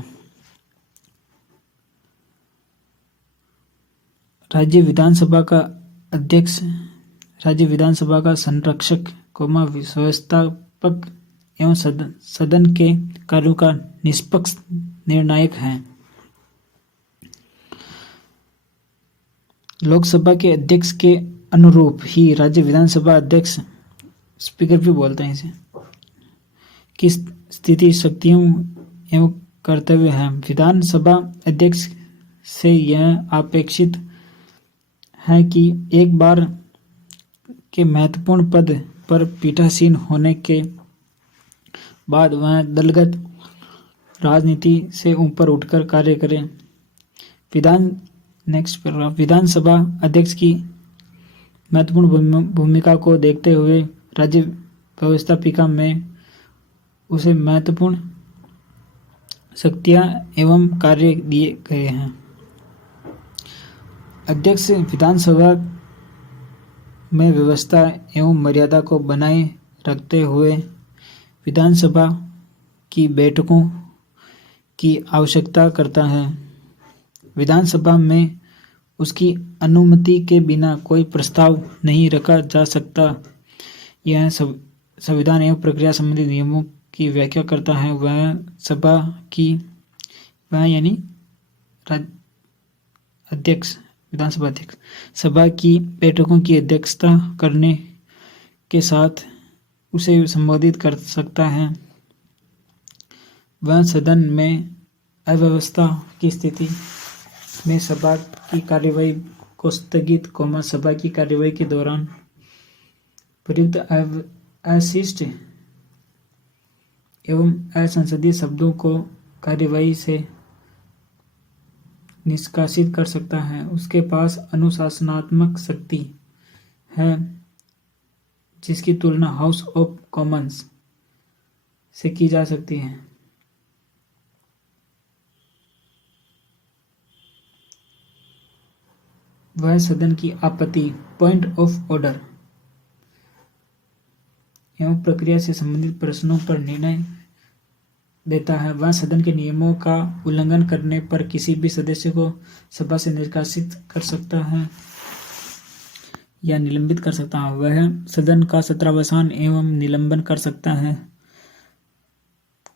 राज्य विधानसभा का अध्यक्ष राज्य विधानसभा का संरक्षक, व्यवस्थापक एवं सदन के कार्यों का निष्पक्ष निर्णायक है। लोकसभा के अध्यक्ष के अनुरूप ही राज्य विधानसभा अध्यक्ष, स्पीकर भी बोलते हैं इसे, की स्थिति, शक्तियों एवं कर्तव्य है। विधानसभा अध्यक्ष से यह अपेक्षित है कि एक बार के महत्वपूर्ण पद पर पीठासीन होने के बाद वह दलगत राजनीति से ऊपर उठकर कार्य करें। विधानसभा अध्यक्ष की महत्वपूर्ण भूमिका को देखते हुए राज्य व्यवस्थापिका में उसे महत्वपूर्ण शक्तियां एवं कार्य दिए गए हैं। अध्यक्ष विधानसभा में व्यवस्था एवं मर्यादा को बनाए रखते हुए विधानसभा की बैठकों की आवश्यकता करता है। विधानसभा में उसकी अनुमति के बिना कोई प्रस्ताव नहीं रखा जा सकता। यह संविधान एवं प्रक्रिया संबंधी नियमों की व्याख्या करता है। यानी अध्यक्ष, विधानसभा अध्यक्ष सभा की बैठकों की अध्यक्षता करने के साथ उसे संबोधित कर सकता है। वह सदन में अव्यवस्था की स्थिति में सभा की कार्यवाही को स्थगित, सभा की कार्यवाही के दौरान प्रयुक्त अशिष्ट एवं असंसदीय शब्दों को कार्यवाही से निष्कासित कर सकता है। उसके पास अनुशासनात्मक शक्ति है जिसकी तुलना हाउस ऑफ कॉमन्स से की जा सकती है। वह सदन की आपत्ति, पॉइंट ऑफ ऑर्डर एवं प्रक्रिया से संबंधित प्रश्नों पर निर्णय देता है। वह सदन के नियमों का उल्लंघन करने पर किसी भी सदस्य को सभा से निष्कासित कर सकता है या निलंबित कर सकता है। वह सदन का सत्रावसान एवं निलंबन कर सकता है।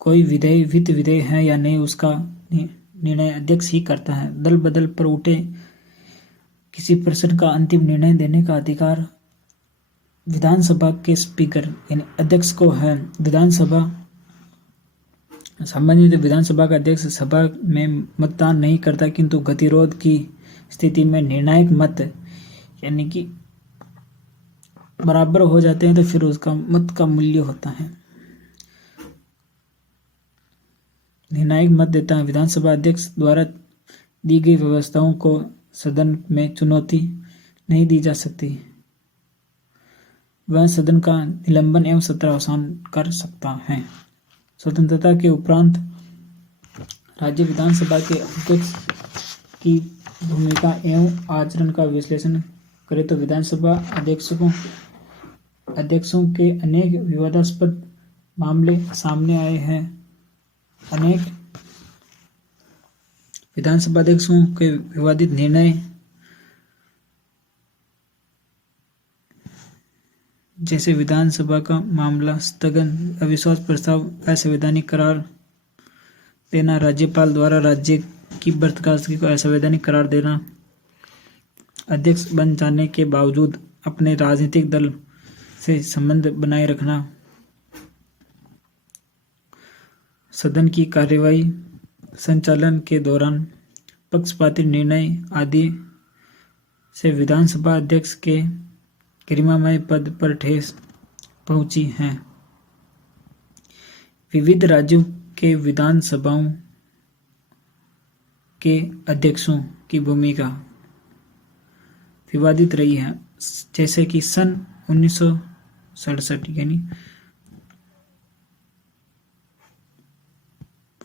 कोई वित्त विधेय है या नहीं, उसका निर्णय अध्यक्ष ही करता है। दल बदल पर उठे किसी प्रश्न का अंतिम निर्णय देने का अधिकार विधानसभा के स्पीकर यानी अध्यक्ष को है। संबंधित विधानसभा का अध्यक्ष सभा में मतदान नहीं करता, किंतु गतिरोध की स्थिति में निर्णायक मत यानी कि बराबर हो जाते हैं तो फिर उसका मत का मूल्य होता है, निर्णायक मत देता है। विधानसभा अध्यक्ष द्वारा दी गई व्यवस्थाओं को सदन में चुनौती नहीं दी जा सकती। वह सदन का निलंबन एवं सत्रावसान कर सकता है। स्वतंत्रता के उपरांत राज्य विधानसभा के अध्यक्ष की भूमिका एवं आचरण का विश्लेषण करें तो विधानसभा अध्यक्षों के अनेक विवादास्पद मामले सामने आए हैं। अनेक विधानसभा अध्यक्षों के विवादित निर्णय जैसे विधानसभा का मामला स्थगन, अविश्वास प्रस्ताव, असंवैधानिक करार देना, राज्यपाल द्वारा राज्य की बर्खास्तगी को असंवैधानिक करार देना, अध्यक्ष बन जाने के बावजूद अपने राजनीतिक दल से संबंध बनाए रखना, सदन की कार्यवाही संचालन के दौरान पक्षपाती निर्णय आदि से विधानसभा अध्यक्ष के गरिमामय पद पर ठेस पहुंची है। विविध राज्यों के विधानसभाओं के अध्यक्षों की भूमिका विवादित रही है, जैसे कि सन 1967 यानी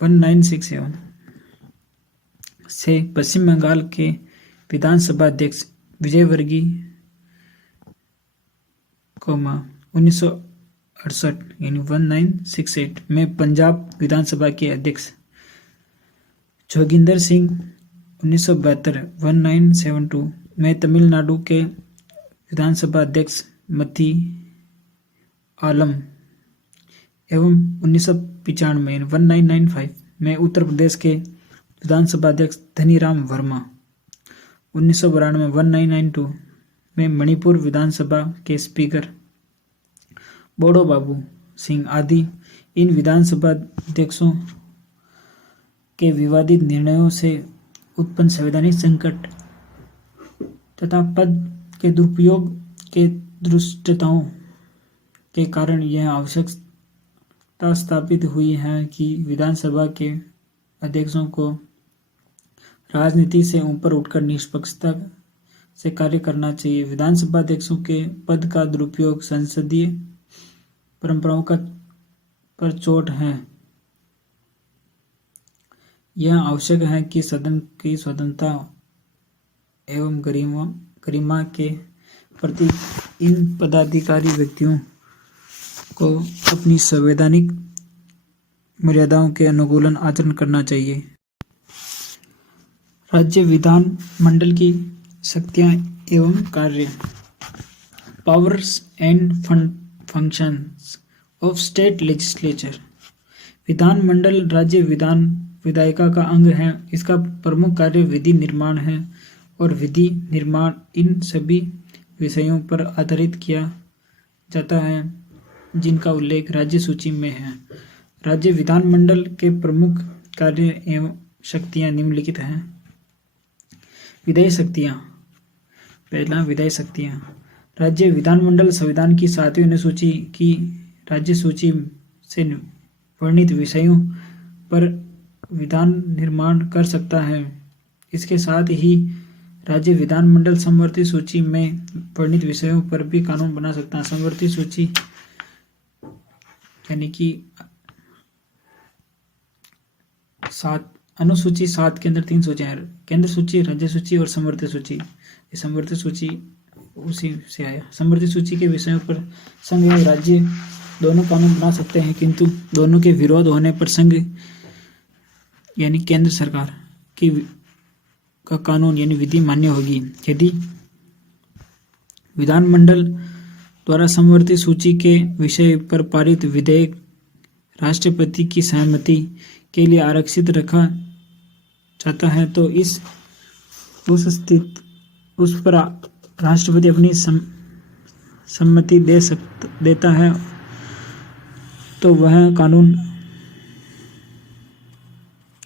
1967 से पश्चिम बंगाल के विधानसभा अध्यक्ष विजयवर्गीय 1968 यानी 1968 में पंजाब विधानसभा के अध्यक्ष जोगिंदर सिंह 1972 1972 में तमिलनाडु के विधानसभा अध्यक्ष मथी आलम एवं 1995 1995 में उत्तर प्रदेश के विधानसभा अध्यक्ष धनीराम वर्मा 1992 1992 में मणिपुर विधानसभा के स्पीकर बोडो बाबू सिंह आदि इन विधानसभा अध्यक्षों के विवादित निर्णयों से उत्पन्न संवैधानिक संकट तथा पद के दुरुपयोग के दुष्टताओं के कारण यह आवश्यकता स्थापित हुई है कि विधानसभा के अध्यक्षों को राजनीति से ऊपर उठकर निष्पक्षता से कार्य करना चाहिए। विधानसभा अध्यक्षों के पद का दुरुपयोग संसदीय परंपराओं का पर चोट है। यह आवश्यक है कि सदन की स्वतंत्रता एवं गरिमा के प्रति इन पदाधिकारी व्यक्तियों को अपनी संवैधानिक मर्यादाओं के अनुकूलन आचरण करना चाहिए। राज्य विधान मंडल की शक्तियां एवं कार्य। Powers and functions of state legislature. विधान मंडल राज्य विधायिका का अंग है। इसका प्रमुख कार्य विधि निर्माण है और विधि निर्माण इन सभी विषयों पर आधारित किया जाता है जिनका उल्लेख राज्य सूची में है। राज्य विधानमंडल के प्रमुख कार्य एवं शक्तियां निम्नलिखित हैं। विधायी शक्तियां। पहला, विधायी शक्तियां। राज्य विधानमंडल संविधान की 7वीं अनुसूची की राज्य सूची से वर्णित विषयों पर विधान निर्माण कर सकता है। इसके साथ ही राज्य विधानमंडल समवर्ती सूची में वर्णित विषयों पर भी कानून बना सकता है। समवर्ती सूची यानी कि 7 अनुसूची 7 के अंदर 3 सूचियां हैं, केंद्र सूची, राज्य सूची और समवर्ती सूची। ये समवर्ती सूची उसी से आया। समवर्ती सूची के विषयों पर संघ एवं राज्य दोनों कानून बना सकते हैं, किंतु दोनों के विरोध होने पर संघ यानी केंद्र सरकार की का कानून यानी विधि मान्य होगी। यदि विधानमंडल द्वारा समवर्ती सूची के विषय पर पारित विधेयक राष्ट्रपति की सहमति के लिए आरक्षित रखा जाता है तो उस पर राष्ट्रपति अपनी सम्मति देता है तो वह कानून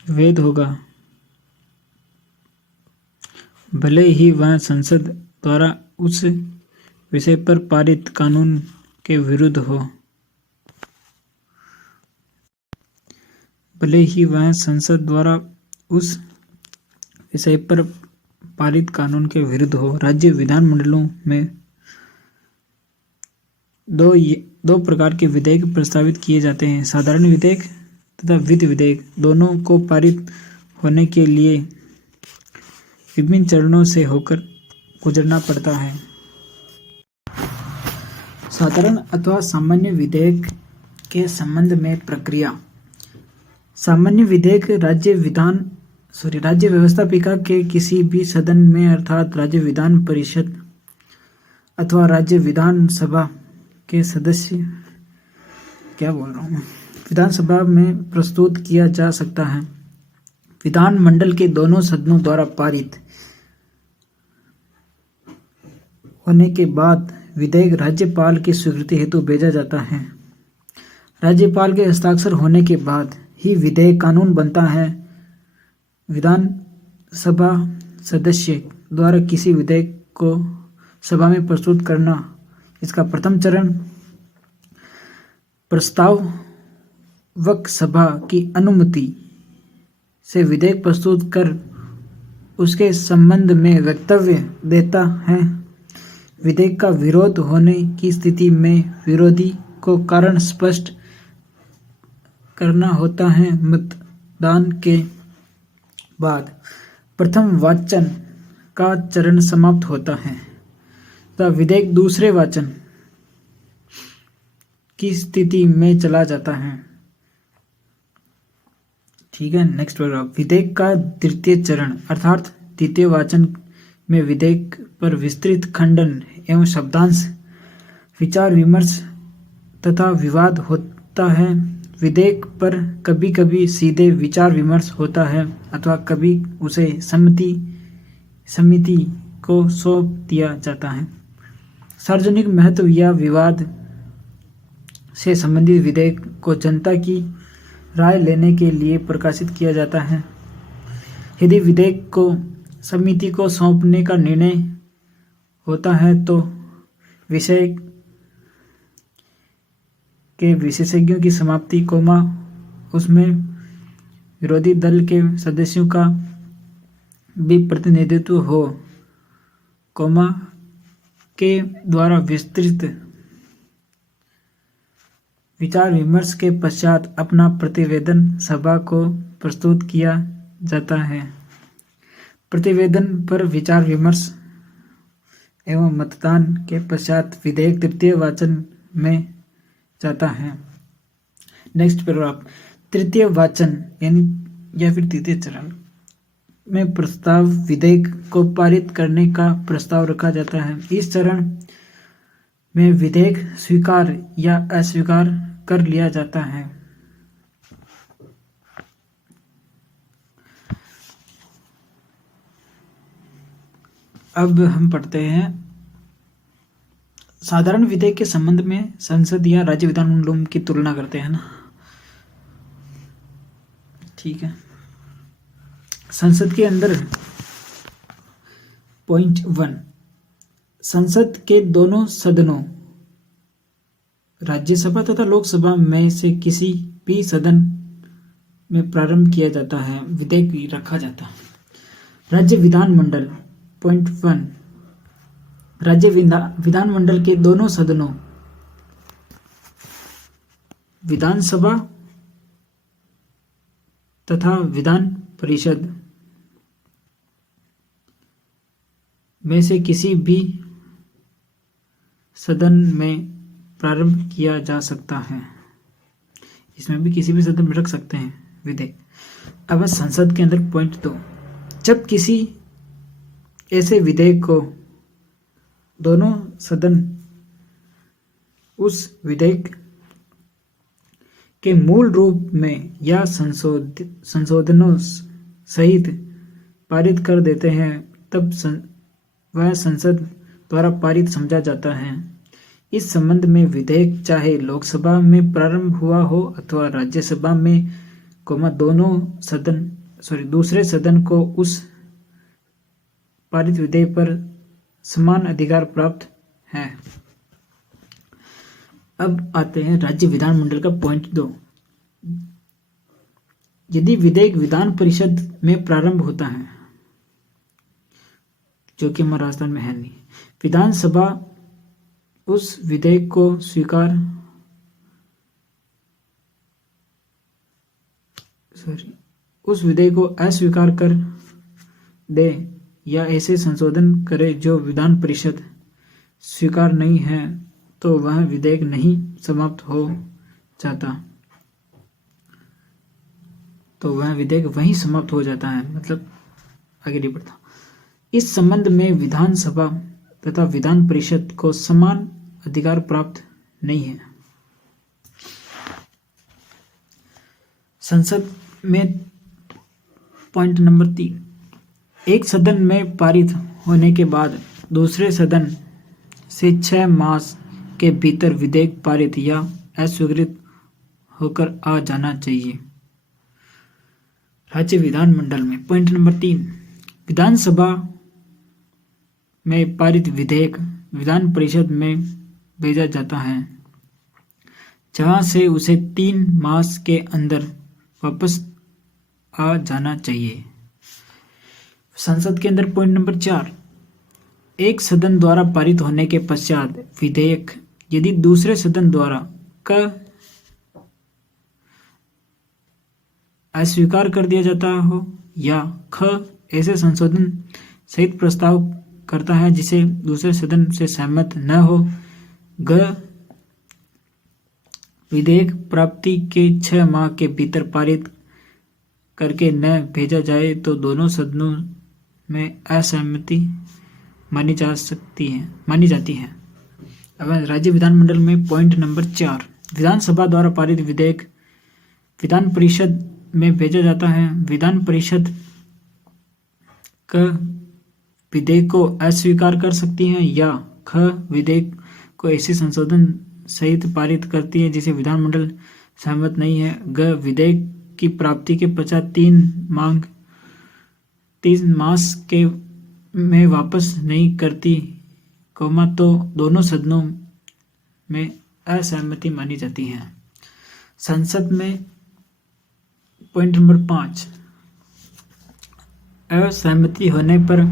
वैध होगा, भले ही वह संसद द्वारा उस विषय पर पारित कानून के विरुद्ध हो। भले ही वह संसद द्वारा उस विषय पर पारित कानून के विरुद्ध हो। राज्य विधानमंडलों में दो प्रकार के विधेयक प्रस्तावित किए जाते हैं, साधारण विधेयक तथा विधि विधेयक। दोनों को पारित होने के लिए विभिन्न चरणों से होकर गुजरना पड़ता है। साधारण अथवा सामान्य विधेयक के संबंध में प्रक्रिया। सामान्य विधेयक राज्य व्यवस्थापिका के किसी भी सदन में अर्थात राज्य विधान परिषद अथवा राज्य विधानसभा के सदस्य विधानसभा में प्रस्तुत किया जा सकता है। विधानमंडल के दोनों सदनों द्वारा पारित होने के बाद विधेयक राज्यपाल की स्वीकृति हेतु भेजा जाता है। राज्यपाल के हस्ताक्षर होने के बाद ही विधेयक कानून बनता है। विधानसभा सदस्य द्वारा किसी विधेयक को सभा में प्रस्तुत करना। इसका प्रथम चरण प्रस्तावक सभा की अनुमति से विधेयक प्रस्तुत कर उसके संबंध में वक्तव्य देता है। विधेयक का विरोध होने की स्थिति में विरोधी को कारण स्पष्ट करना होता है। मतदान के बाद प्रथम वाचन का चरण समाप्त होता है तथा विधेयक दूसरे वाचन की स्थिति में चला जाता है। ठीक है, नेक्स्ट पैराग्राफ। विधेयक का तृतीय चरण अर्थात द्वितीय वाचन में विधेयक पर विस्तृत खंडन एवं शब्दांश विचार विमर्श तथा विवाद होता है। विधेयक पर कभी कभी सीधे विचार विमर्श होता है अथवा कभी उसे समिति को सौंप दिया जाता है। सार्वजनिक महत्व या विवाद से संबंधित विधेयक को जनता की राय लेने के लिए प्रकाशित किया जाता है। यदि विधेयक को समिति को सौंपने का निर्णय होता है तो विषय के विशेषज्ञों की समाप्ति उसमें विरोधी दल के सदस्यों का भी प्रतिनिधित्व हो के द्वारा विस्तृत विचार विमर्श के पश्चात अपना प्रतिवेदन सभा को प्रस्तुत किया जाता है। प्रतिवेदन पर विचार विमर्श एवं मतदान के पश्चात विधेयक तृतीय वाचन में जाता है। Next paragraph. तृतीय वाचन यानी या फिर तृतीय चरण में प्रस्ताव विधेयक को पारित करने का प्रस्ताव रखा जाता है। इस चरण में विधेयक स्वीकार या अस्वीकार कर लिया जाता है। अब हम पढ़ते हैं साधारण विधेयक के संबंध में संसद या राज्य विधानमंडलों की तुलना करते हैं ना। ठीक है, संसद के अंदर पॉइंट 1, संसद के दोनों सदनों राज्यसभा तथा लोकसभा में से किसी भी सदन में प्रारंभ किया जाता है, विधेयक रखा जाता है। राज्य विधानमंडल पॉइंट 1, राज्य विधानमंडल के दोनों सदनों विधानसभा तथा विधान परिषद में से किसी भी सदन में प्रारंभ किया जा सकता है। इसमें भी किसी भी सदन में रख सकते हैं विधेयक। अब संसद के अंदर पॉइंट 2, जब किसी ऐसे विधेयक को दोनों सदन उस विधेयक के मूल रूप में या संशोधनों सहित पारित कर देते हैं तब वह संसद द्वारा पारित समझा जाता है। इस संबंध में विधेयक चाहे लोकसभा में प्रारंभ हुआ हो अथवा राज्यसभा में दूसरे सदन को उस पारित विधेयक पर समान अधिकार प्राप्त है। अब आते हैं राज्य विधानमंडल का पॉइंट 2। यदि विधेयक विधान परिषद में प्रारंभ होता है, जो कि हमारे राजस्थान में है नहीं, विधानसभा उस विधेयक को अस्वीकार कर दे या ऐसे संशोधन करे जो विधान परिषद स्वीकार नहीं है तो वह विधेयक नहीं समाप्त हो जाता, तो वह विधेयक वहीं समाप्त हो जाता है, मतलब आगे नहीं बढ़ता। इस संबंध में विधानसभा तथा विधान परिषद को समान अधिकार प्राप्त नहीं है। संसद में पॉइंट नंबर 3, एक सदन में पारित होने के बाद दूसरे सदन से 6 मास के भीतर विधेयक पारित या अस्वीकृत होकर आ जाना चाहिए। राज्य विधानमंडल में पॉइंट नंबर 3, विधानसभा में पारित विधेयक विधान परिषद में भेजा जाता है, जहां से उसे 3 मास के अंदर वापस आ जाना चाहिए। संसद के अंदर पॉइंट नंबर 4, एक सदन द्वारा पारित होने के पश्चात विधेयक यदि दूसरे सदन द्वारा अस्वीकार कर दिया जाता हो या ऐसे संशोधन सहित प्रस्ताव करता है जिसे दूसरे सदन से सहमत न हो, विधेयक प्राप्ति के 6 माह के भीतर पारित करके न भेजा जाए तो दोनों सदनों में असहमति मानी जाती है। अब राज्य विधानमंडल में पॉइंट नंबर 4, विधानसभा द्वारा पारित विधेयक विधान परिषद में भेजा जाता है। विधान परिषद क विधेयक को अस्वीकार कर सकती है या ख विधेयक को ऐसे संशोधन सहित पारित करती है जिसे विधानमंडल सहमत नहीं है। ग विधेयक की प्राप्ति के पश्चात 3 मास के में वापस नहीं करती, तो दोनों सदनों में असहमति मानी जाती है। संसद में पॉइंट नंबर 5, असहमति होने पर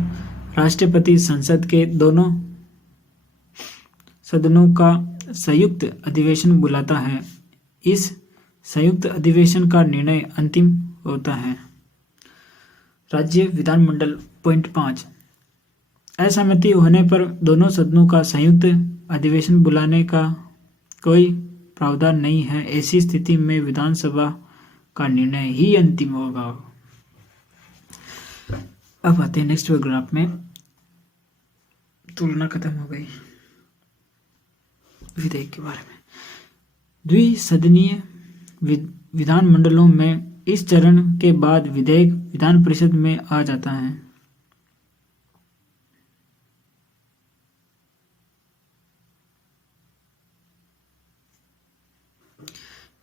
राष्ट्रपति संसद के दोनों सदनों का संयुक्त अधिवेशन बुलाता है। इस संयुक्त अधिवेशन का निर्णय अंतिम होता है। राज्य विधानमंडल पॉइंट 5, असहमति होने पर दोनों सदनों का संयुक्त अधिवेशन बुलाने का कोई प्रावधान नहीं है। ऐसी स्थिति में विधानसभा का निर्णय ही अंतिम होगा। अब आते हैं नेक्स्ट पैराग्राफ में, तुलना खत्म हो गई विधेयक के बारे में। द्विसदनीय विधानमंडलों में इस चरण के बाद विधेयक विधान परिषद में आ जाता है।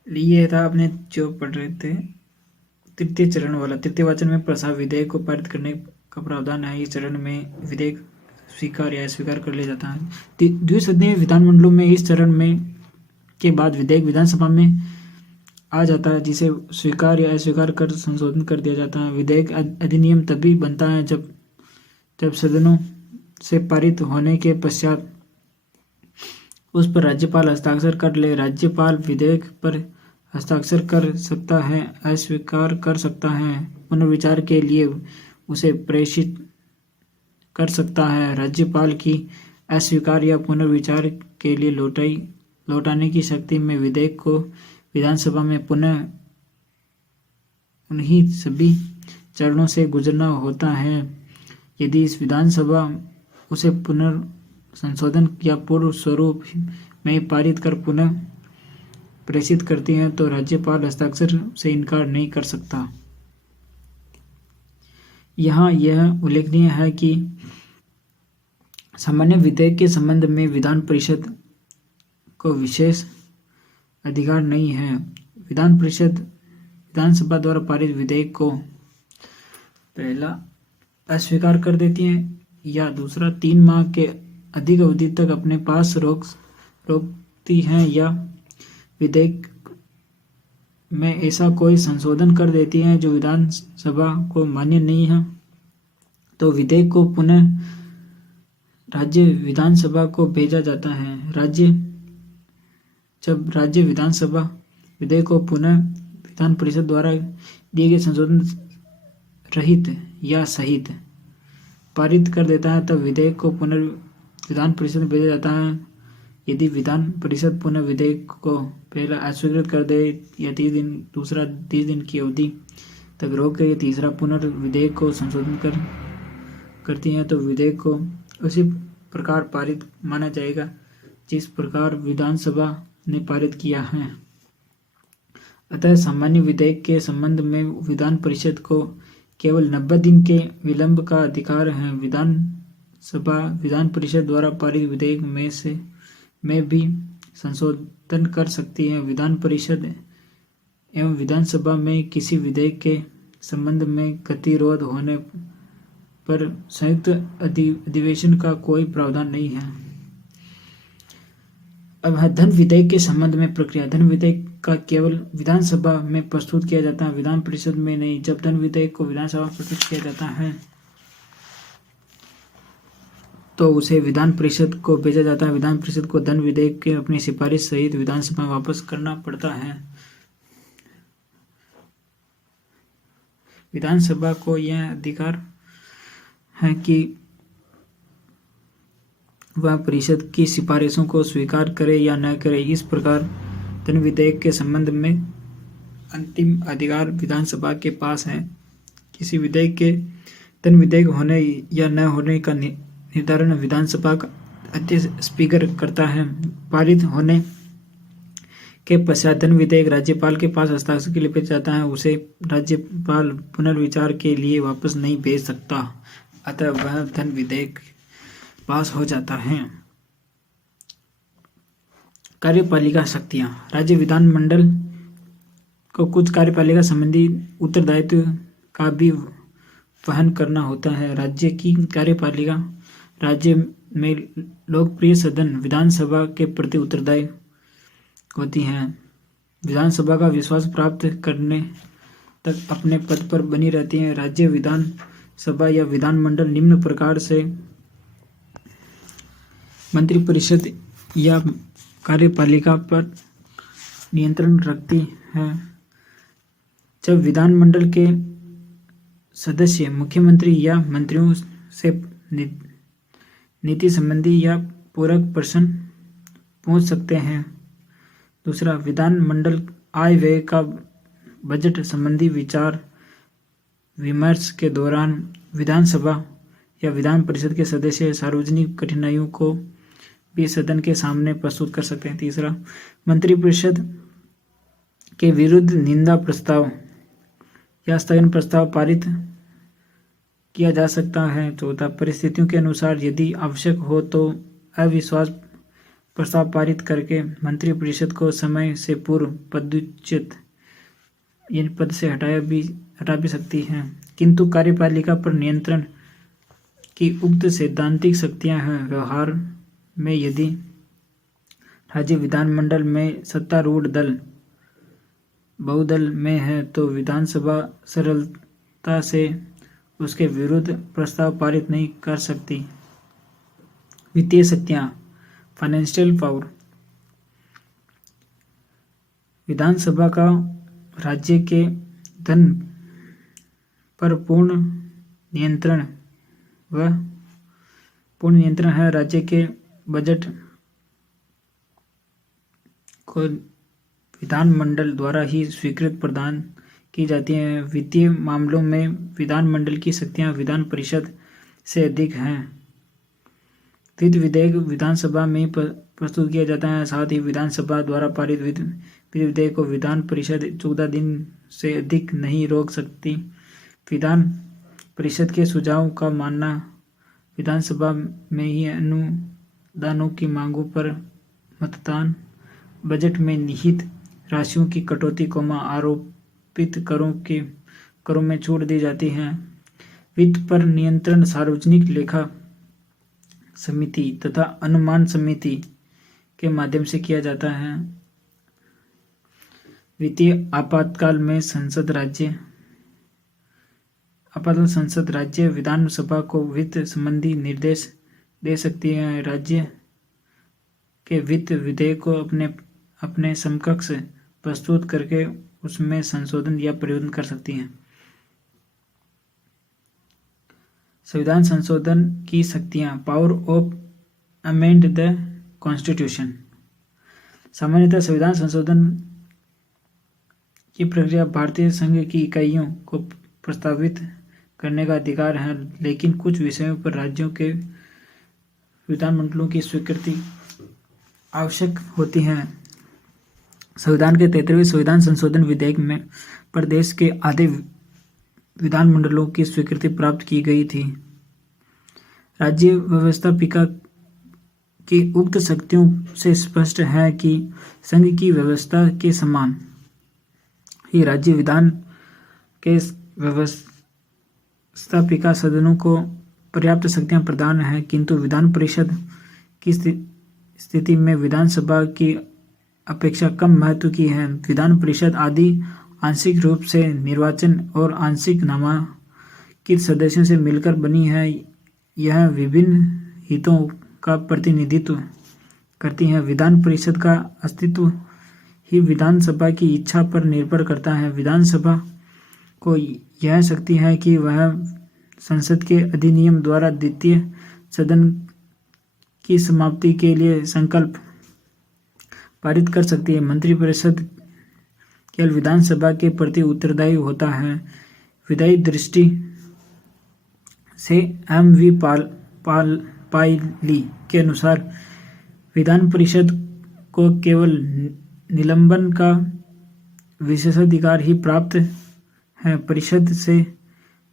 ये था आपने जो पढ़ रहे थे तृतीय चरण वाला। तृतीय वाचन में प्रस्ताव विधेयक को पारित करने का प्रावधान है। इस चरण में विधेयक स्वीकार या अस्वीकार कर लिया जाता है। द्विसदनीय विधानमंडलों में इस चरण में के बाद विधेयक विधानसभा में आ जाता है, जिसे स्वीकार या अस्वीकार कर संशोधन कर दिया जाता है। विधेयक अधिनियम तभी बनता है जब सदनों से पारित होने के पश्चात उस पर राज्यपाल हस्ताक्षर कर ले। राज्यपाल विधेयक पर हस्ताक्षर कर सकता है, अस्वीकार कर सकता है, पुनर्विचार के लिए उसे प्रेषित कर सकता है। राज्यपाल की अस्वीकार या पुनर्विचार के लिए लौटाने की शक्ति में विधेयक को विधानसभा में पुनः उन्हीं सभी चरणों से गुजरना होता है। यदि इस विधानसभा उसे पुनर्संशोधन या पूर्व स्वरूप में पारित कर पुनः प्रेषित करती है तो राज्यपाल हस्ताक्षर से इनकार नहीं कर सकता। यहाँ यह उल्लेखनीय है कि सामान्य विधेयक के संबंध में विधान परिषद को विशेष अधिकार नहीं है। विधानसभा द्वारा पारित विधेयक को पहला अस्वीकार कर देती है या दूसरा 3 माह के अधिक अवधि तक अपने पास रोकती है या विधेयक में ऐसा कोई संशोधन कर देती है जो विधानसभा को मान्य नहीं है, तो विधेयक को पुनः राज्य विधानसभा को भेजा जाता है। जब राज्य विधानसभा विधेयक को पुनः विधान परिषद द्वारा दिए गए संशोधन रहित या सहित पारित कर देता है, तब विधेयक को पुनः विधान परिषद में भेजा जाता है। यदि विधान परिषद पुनः विधेयक को पहला अस्वीकृत कर दे या 30 दिन की अवधि तक रोक कर तीसरा पुनर्विधेयक को संशोधन करती है तो विधेयक को उसी प्रकार पारित माना जाएगा जिस प्रकार विधानसभा ने पारित किया है। अतः सामान्य विधेयक के संबंध में विधान परिषद को केवल 90 दिन के विलंब का अधिकार है। विधान परिषद द्वारा पारित विधेयक में भी संशोधन कर सकती है। विधान परिषद एवं विधानसभा में किसी विधेयक के संबंध में गतिरोध होने पर संयुक्त अधिवेशन का कोई प्रावधान नहीं है। अब है धन विधेयक के संबंध में प्रक्रिया। धन विधेयक का केवल विधानसभा में प्रस्तुत किया जाता है, विधान परिषद में नहीं। जब धन विधेयक को विधानसभा में प्रस्तुत किया जाता है तो उसे विधान परिषद को भेजा जाता है। विधान परिषद को धन विधेयक के अपनी सिफारिश सहित विधानसभा में वापस करना पड़ता है। विधानसभा को यह अधिकार है कि वह परिषद की सिफारिशों को स्वीकार करे या न करे। इस प्रकार धन विधेयक के संबंध में अंतिम अधिकार विधानसभा के पास है। किसी विधेयक के धन विधेयक होने या न होने का निर्धारण विधानसभा का अध्यक्ष स्पीकर करता है। पारित होने के पश्चात धन विधेयक राज्यपाल के पास हस्ताक्षर के लिए भेजा जाता है। उसे राज्यपाल पुनर्विचार के लिए वापस नहीं भेज सकता, अतः वह धन विधेयक पास हो जाता है। कार्यपालिका शक्तियां। राज्य विधानमंडल को कुछ कार्यपालिका संबंधी उत्तरदायित्व का भी वहन करना होता है। राज्य की कार्यपालिका राज्य में लोकप्रिय सदन विधानसभा के प्रति उत्तरदायी होती हैं। विधानसभा का विश्वास प्राप्त करने तक अपने पद पर बनी रहती हैं। राज्य विधानसभा या विधानमंडल निम्न प्रकार से मंत्रिपरिषद या कार्यपालिका पर नियंत्रण रखती है। जब विधानमंडल के सदस्य मुख्यमंत्री या मंत्रियों से नीति संबंधी या पूरक प्रश्न पूछ सकते हैं। दूसरा, विधानमंडल आय व्यय का बजट संबंधी विचार विमर्श के दौरान विधानसभा या विधान परिषद के सदस्य सार्वजनिक कठिनाइयों को भी सदन के सामने प्रस्तुत कर सकते हैं। तीसरा, मंत्रिपरिषद के विरुद्ध निंदा प्रस्ताव या स्थगन प्रस्ताव पारित किया जा सकता है। चौथा, परिस्थितियों के अनुसार यदि आवश्यक हो तो अविश्वास प्रस्ताव पारित करके मंत्रिपरिषद को समय से पूर्व पदच्युत पद से हटा भी सकती है। किंतु कार्यपालिका पर नियंत्रण की उक्त सैद्धांतिक शक्तियां हैं। व्यवहार में यदि राज्य विधानमंडल में सत्तारूढ़ दल बहुदल में है तो विधानसभा सरलता से उसके विरुद्ध प्रस्ताव पारित नहीं कर सकती। वित्तीय शक्तियां, फाइनेंशियल पावर। विधानसभा का राज्य के धन पर पूर्ण नियंत्रण है। राज्य के बजट को विधानमंडल द्वारा ही स्वीकृत प्रदान की जाती है। वित्तीय मामलों में विधानमंडल की शक्तियां विधान परिषद से अधिक हैं। वित्त विधेयक विधानसभा में प्रस्तुत किया जाता है। साथ ही विधानसभा द्वारा पारित वित्त विधेयक को विधान परिषद 14 दिन से अधिक नहीं रोक सकती। विधान परिषद के सुझाव का मानना विधानसभा में ही अनुदानों की मांगों पर मतदान, बजट में निहित राशियों की कटौती, आरोपित करों में छूट दी जाती है। वित्त पर नियंत्रण सार्वजनिक लेखा समिति तथा अनुमान समिति के माध्यम से किया जाता है। वित्तीय आपातकाल में संसद राज्य विधानसभा को वित्त संबंधी निर्देश दे सकती है। राज्य के वित्त विधेयक को अपने समकक्ष प्रस्तुत करके उसमें संशोधन या परिवर्तन कर सकती है। संविधान संशोधन की शक्तियां, power of amend the constitution. सामान्यतः संविधान संशोधन की प्रक्रिया भारतीय संघ की इकाइयों को प्रस्तावित करने का अधिकार है, लेकिन कुछ विषयों पर राज्यों के विधानमंडलों की स्वीकृति आवश्यक होती है। संविधान के 33वें संविधान संशोधन विधेयक में प्रदेश के आधे विधानमंडलों की स्वीकृति प्राप्त की गई थी। राज्य व्यवस्थापिका की उक्त शक्तियों से स्पष्ट है कि संघ की व्यवस्था के समान ही राज्य विधान के व्यवस्थापिका सदनों को पर्याप्त शक्तियां प्रदान है, किंतु विधान परिषद की स्थिति में विधानसभा की अपेक्षा कम महत्व की है। विधान परिषद आदि आंशिक रूप से निर्वाचन और आंशिक नामांकित सदस्यों से मिलकर बनी है। यह विभिन्न हितों का प्रतिनिधित्व करती है। विधान परिषद का अस्तित्व ही विधानसभा की इच्छा पर निर्भर करता है। विधानसभा को यह शक्ति है कि वह संसद के अधिनियम द्वारा द्वितीय सदन की समाप्ति के लिए संकल्प पारित कर सकती है। मंत्रिपरिषद केवल विधानसभा के प्रति उत्तरदायी होता है। विधायी दृष्टि से एम.वी. पायली के अनुसार विधान परिषद को केवल निलंबन का विशेषाधिकार ही प्राप्त है। परिषद से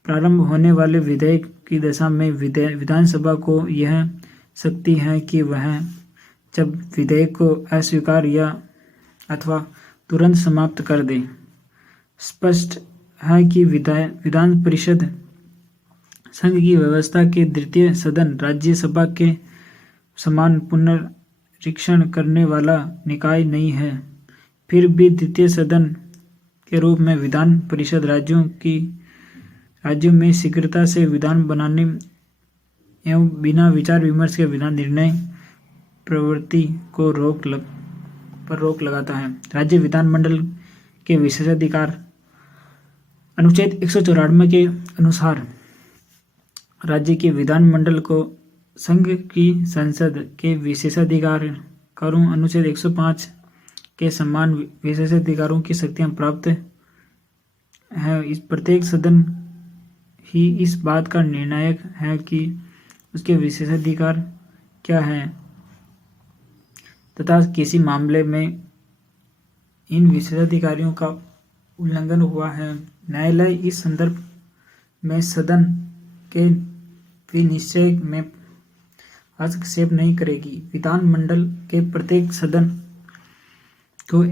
प्रारंभ होने वाले विधेयक की दशा में विधानसभा को यह शक्ति है कि वह जब विधेयक को अस्वीकार या अथवा तुरंत समाप्त कर दे। स्पष्ट है कि विधान परिषद संघ की व्यवस्था के द्वितीय सदन राज्यसभा के समान पुनरीक्षण करने वाला निकाय नहीं है। फिर भी द्वितीय सदन के रूप में विधान परिषद राज्यों में शीघ्रता से विधान बनाने एवं बिना विचार विमर्श के विधान निर्णय प्रवृत्ति को रोक लगाता है। राज्य विधानमंडल के विशेषाधिकार अनुच्छेद 194 के अनुसार राज्य के विधानमंडल को संघ की संसद के विशेषाधिकारों अनुच्छेद 105 के समान विशेषाधिकारों की शक्तियां प्राप्त है। इस प्रत्येक सदन ही इस बात का निर्णायक है कि उसके विशेषाधिकार क्या है तथा किसी मामले में इन विशेषाधिकारों का उल्लंघन हुआ है। न्यायालय इस संदर्भ में सदन के विनिश्चय में हस्तक्षेप नहीं करेगी। विधानमंडल के प्रत्येक सदन को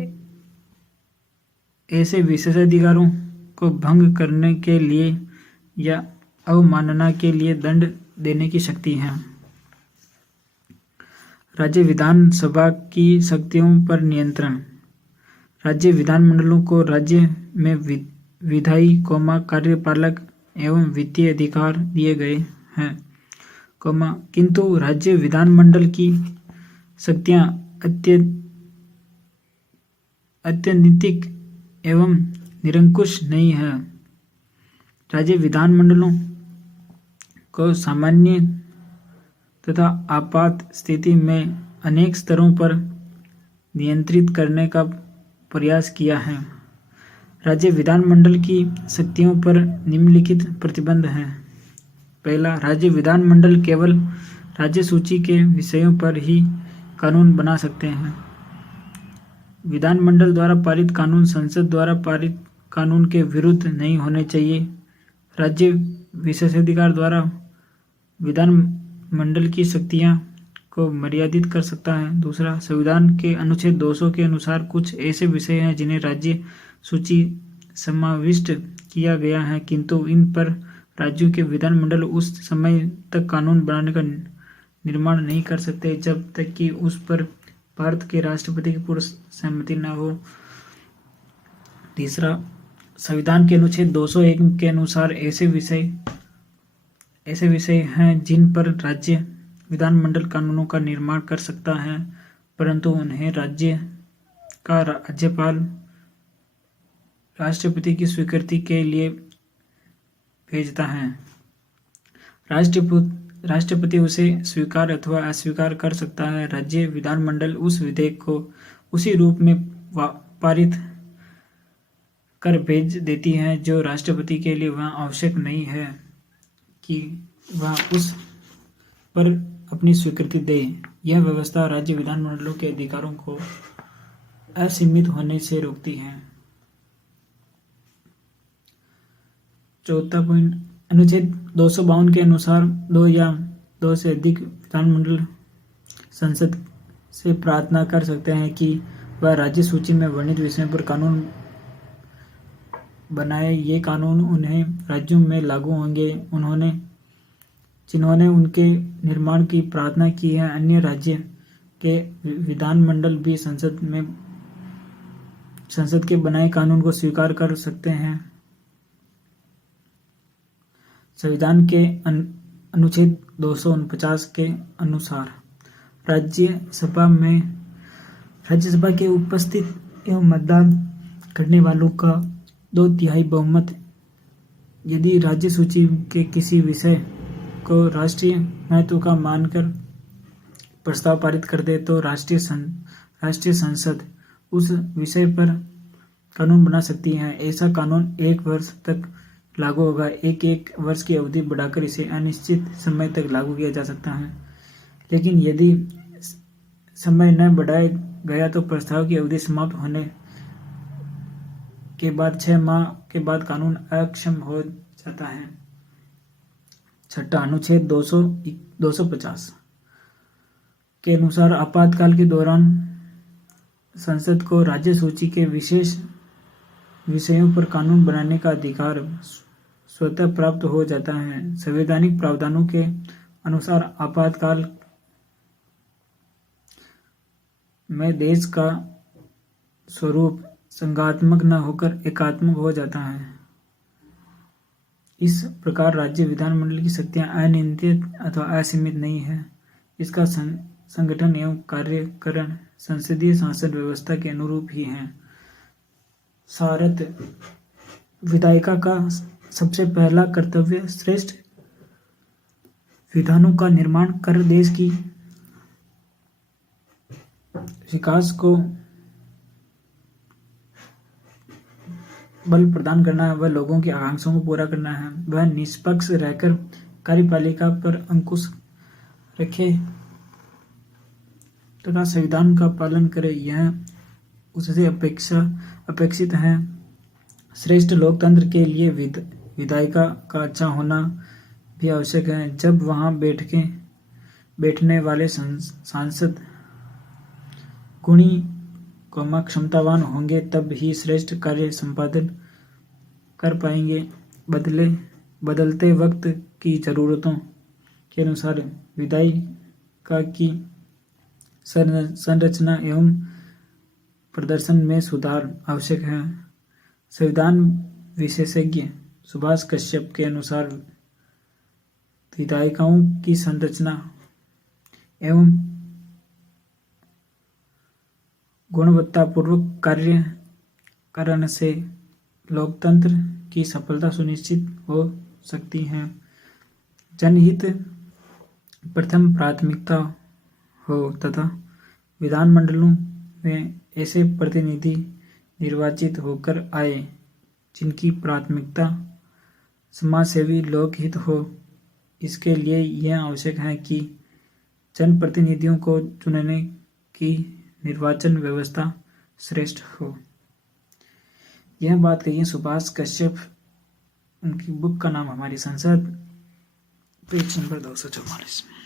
ऐसे विशेषाधिकारों को भंग करने के लिए या अवमानना के लिए दंड देने की शक्ति है। राज्य विधानसभा की शक्तियों पर नियंत्रण। राज्य विधानमंडलों को राज्य में विधायी, कार्यपालक एवं वित्तीय अधिकार दिए गए हैं, किंतु राज्य विधानमंडल की शक्तियां अत्यधिक एवं निरंकुश नहीं है। राज्य विधानमंडलों को सामान्य तथा आपात स्थिति में अनेक स्तरों पर नियंत्रित करने का प्रयास किया है। राज्य विधानमंडल की शक्तियों पर निम्नलिखित प्रतिबंध हैं। पहला, राज्य विधानमंडल केवल राज्य सूची के विषयों पर ही कानून बना सकते हैं। विधानमंडल द्वारा पारित कानून संसद द्वारा पारित कानून के विरुद्ध नहीं होने चाहिए। राज्य विशेषाधिकार द्वारा विधानमंडल की शक्तियां को मर्यादित कर सकता है। दूसरा, संविधान के अनुच्छेद 200 के अनुसार कुछ ऐसे विषय हैं जिन्हें राज्य सूची समाविष्ट किया गया है, किंतु इन पर राज्यों के विधानमंडल उस समय तक कानून बनाने का निर्माण नहीं कर सकते जब तक कि उस पर भारत के राष्ट्रपति की पूर्ण सहमति न हो। तीसरा, संविधान के अनुच्छेद 201 के अनुसार ऐसे विषय हैं जिन पर राज्य विधानमंडल कानूनों का निर्माण कर सकता है, परंतु उन्हें राज्य का राज्यपाल राष्ट्रपति की स्वीकृति के लिए भेजता है। राष्ट्रपति उसे स्वीकार अथवा अस्वीकार कर सकता है। राज्य विधानमंडल उस विधेयक को उसी रूप में पारित कर भेज देती है जो राष्ट्रपति के लिए वह आवश्यक नहीं है कि वह उस पर अपनी स्वीकृति दे। यह व्यवस्था राज्य विधानमंडलों के अधिकारों को असीमित होने से रोकती है। चौथा पॉइंट, अनुच्छेद 252 के अनुसार 2 या 2 से अधिक विधानमंडल संसद से प्रार्थना कर सकते हैं कि वह राज्य सूची में वर्णित विषयों पर कानून बनाए। ये कानून उन्हें राज्यों में लागू होंगे जिन्होंने उनके निर्माण की प्रार्थना की है। अन्य राज्य के विधानमंडल भी संसद के बनाए कानून को स्वीकार कर सकते हैं। संविधान के अनुच्छेद 249 के अनुसार राज्यसभा के उपस्थित एवं मतदान करने वालों का 2/3 बहुमत यदि राज्य सूची के किसी विषय को राष्ट्रीय महत्व का मानकर प्रस्ताव पारित कर दे तो राष्ट्रीय संसद उस विषय पर कानून बना सकती है। ऐसा कानून 1 वर्ष तक लागू होगा। एक वर्ष की अवधि बढ़ाकर इसे अनिश्चित समय तक लागू किया जा सकता है। लेकिन यदि समय न बढ़ाया गया तो प्रस्ताव की अवधि समाप्त होने के बाद 6 माह के बाद कानून अक्षम हो जाता है। छठा अनुच्छेद 250 के अनुसार आपातकाल के दौरान संसद को राज्य सूची के विशेष विषयों पर कानून बनाने का अधिकार स्वतः प्राप्त हो जाता है। संवैधानिक प्रावधानों के अनुसार आपातकाल में देश का स्वरूप संघात्मक न होकर एकात्मक हो जाता है। इस प्रकार राज्य विधानमंडल की शक्तियां अनियंत्रित अथवा असीमित नहीं है। इसका संगठन एवं कार्यकरण संसदीय शासन व्यवस्था के अनुरूप ही है। सारथ विधायिका का सबसे पहला कर्तव्य श्रेष्ठ विधानों का निर्माण कर देश की विकास को बल प्रदान करना है। वह लोगों की आकांक्षाओं को पूरा करना है। वह निष्पक्ष रहकर कार्यपालिका पर अंकुश रखे तथा संविधान का पालन करे, यह उससे अपेक्षित है। श्रेष्ठ लोकतंत्र के लिए विधायिका का अच्छा होना भी आवश्यक है। जब वहां बैठने वाले सांसद गुणी क्षमतावान होंगे तब ही श्रेष्ठ कार्य संपादन कर पाएंगे। बदलते वक्त की जरूरतों के अनुसार विधायिका की संरचना एवं प्रदर्शन में सुधार आवश्यक है। संविधान विशेषज्ञ सुभाष कश्यप के अनुसार विधायिकाओं की संरचना एवं गुणवत्तापूर्वक कार्य करने से लोकतंत्र की सफलता सुनिश्चित हो सकती है। जनहित प्रथम प्राथमिकता हो तथा विधानमंडलों में ऐसे प्रतिनिधि निर्वाचित होकर आए जिनकी प्राथमिकता समाजसेवी लोकहित हो। इसके लिए यह आवश्यक है कि जनप्रतिनिधियों को चुनने की निर्वाचन व्यवस्था श्रेष्ठ हो। यह बात कही है सुभाष कश्यप। उनकी बुक का नाम हमारी संसद, पेज नंबर 244 में।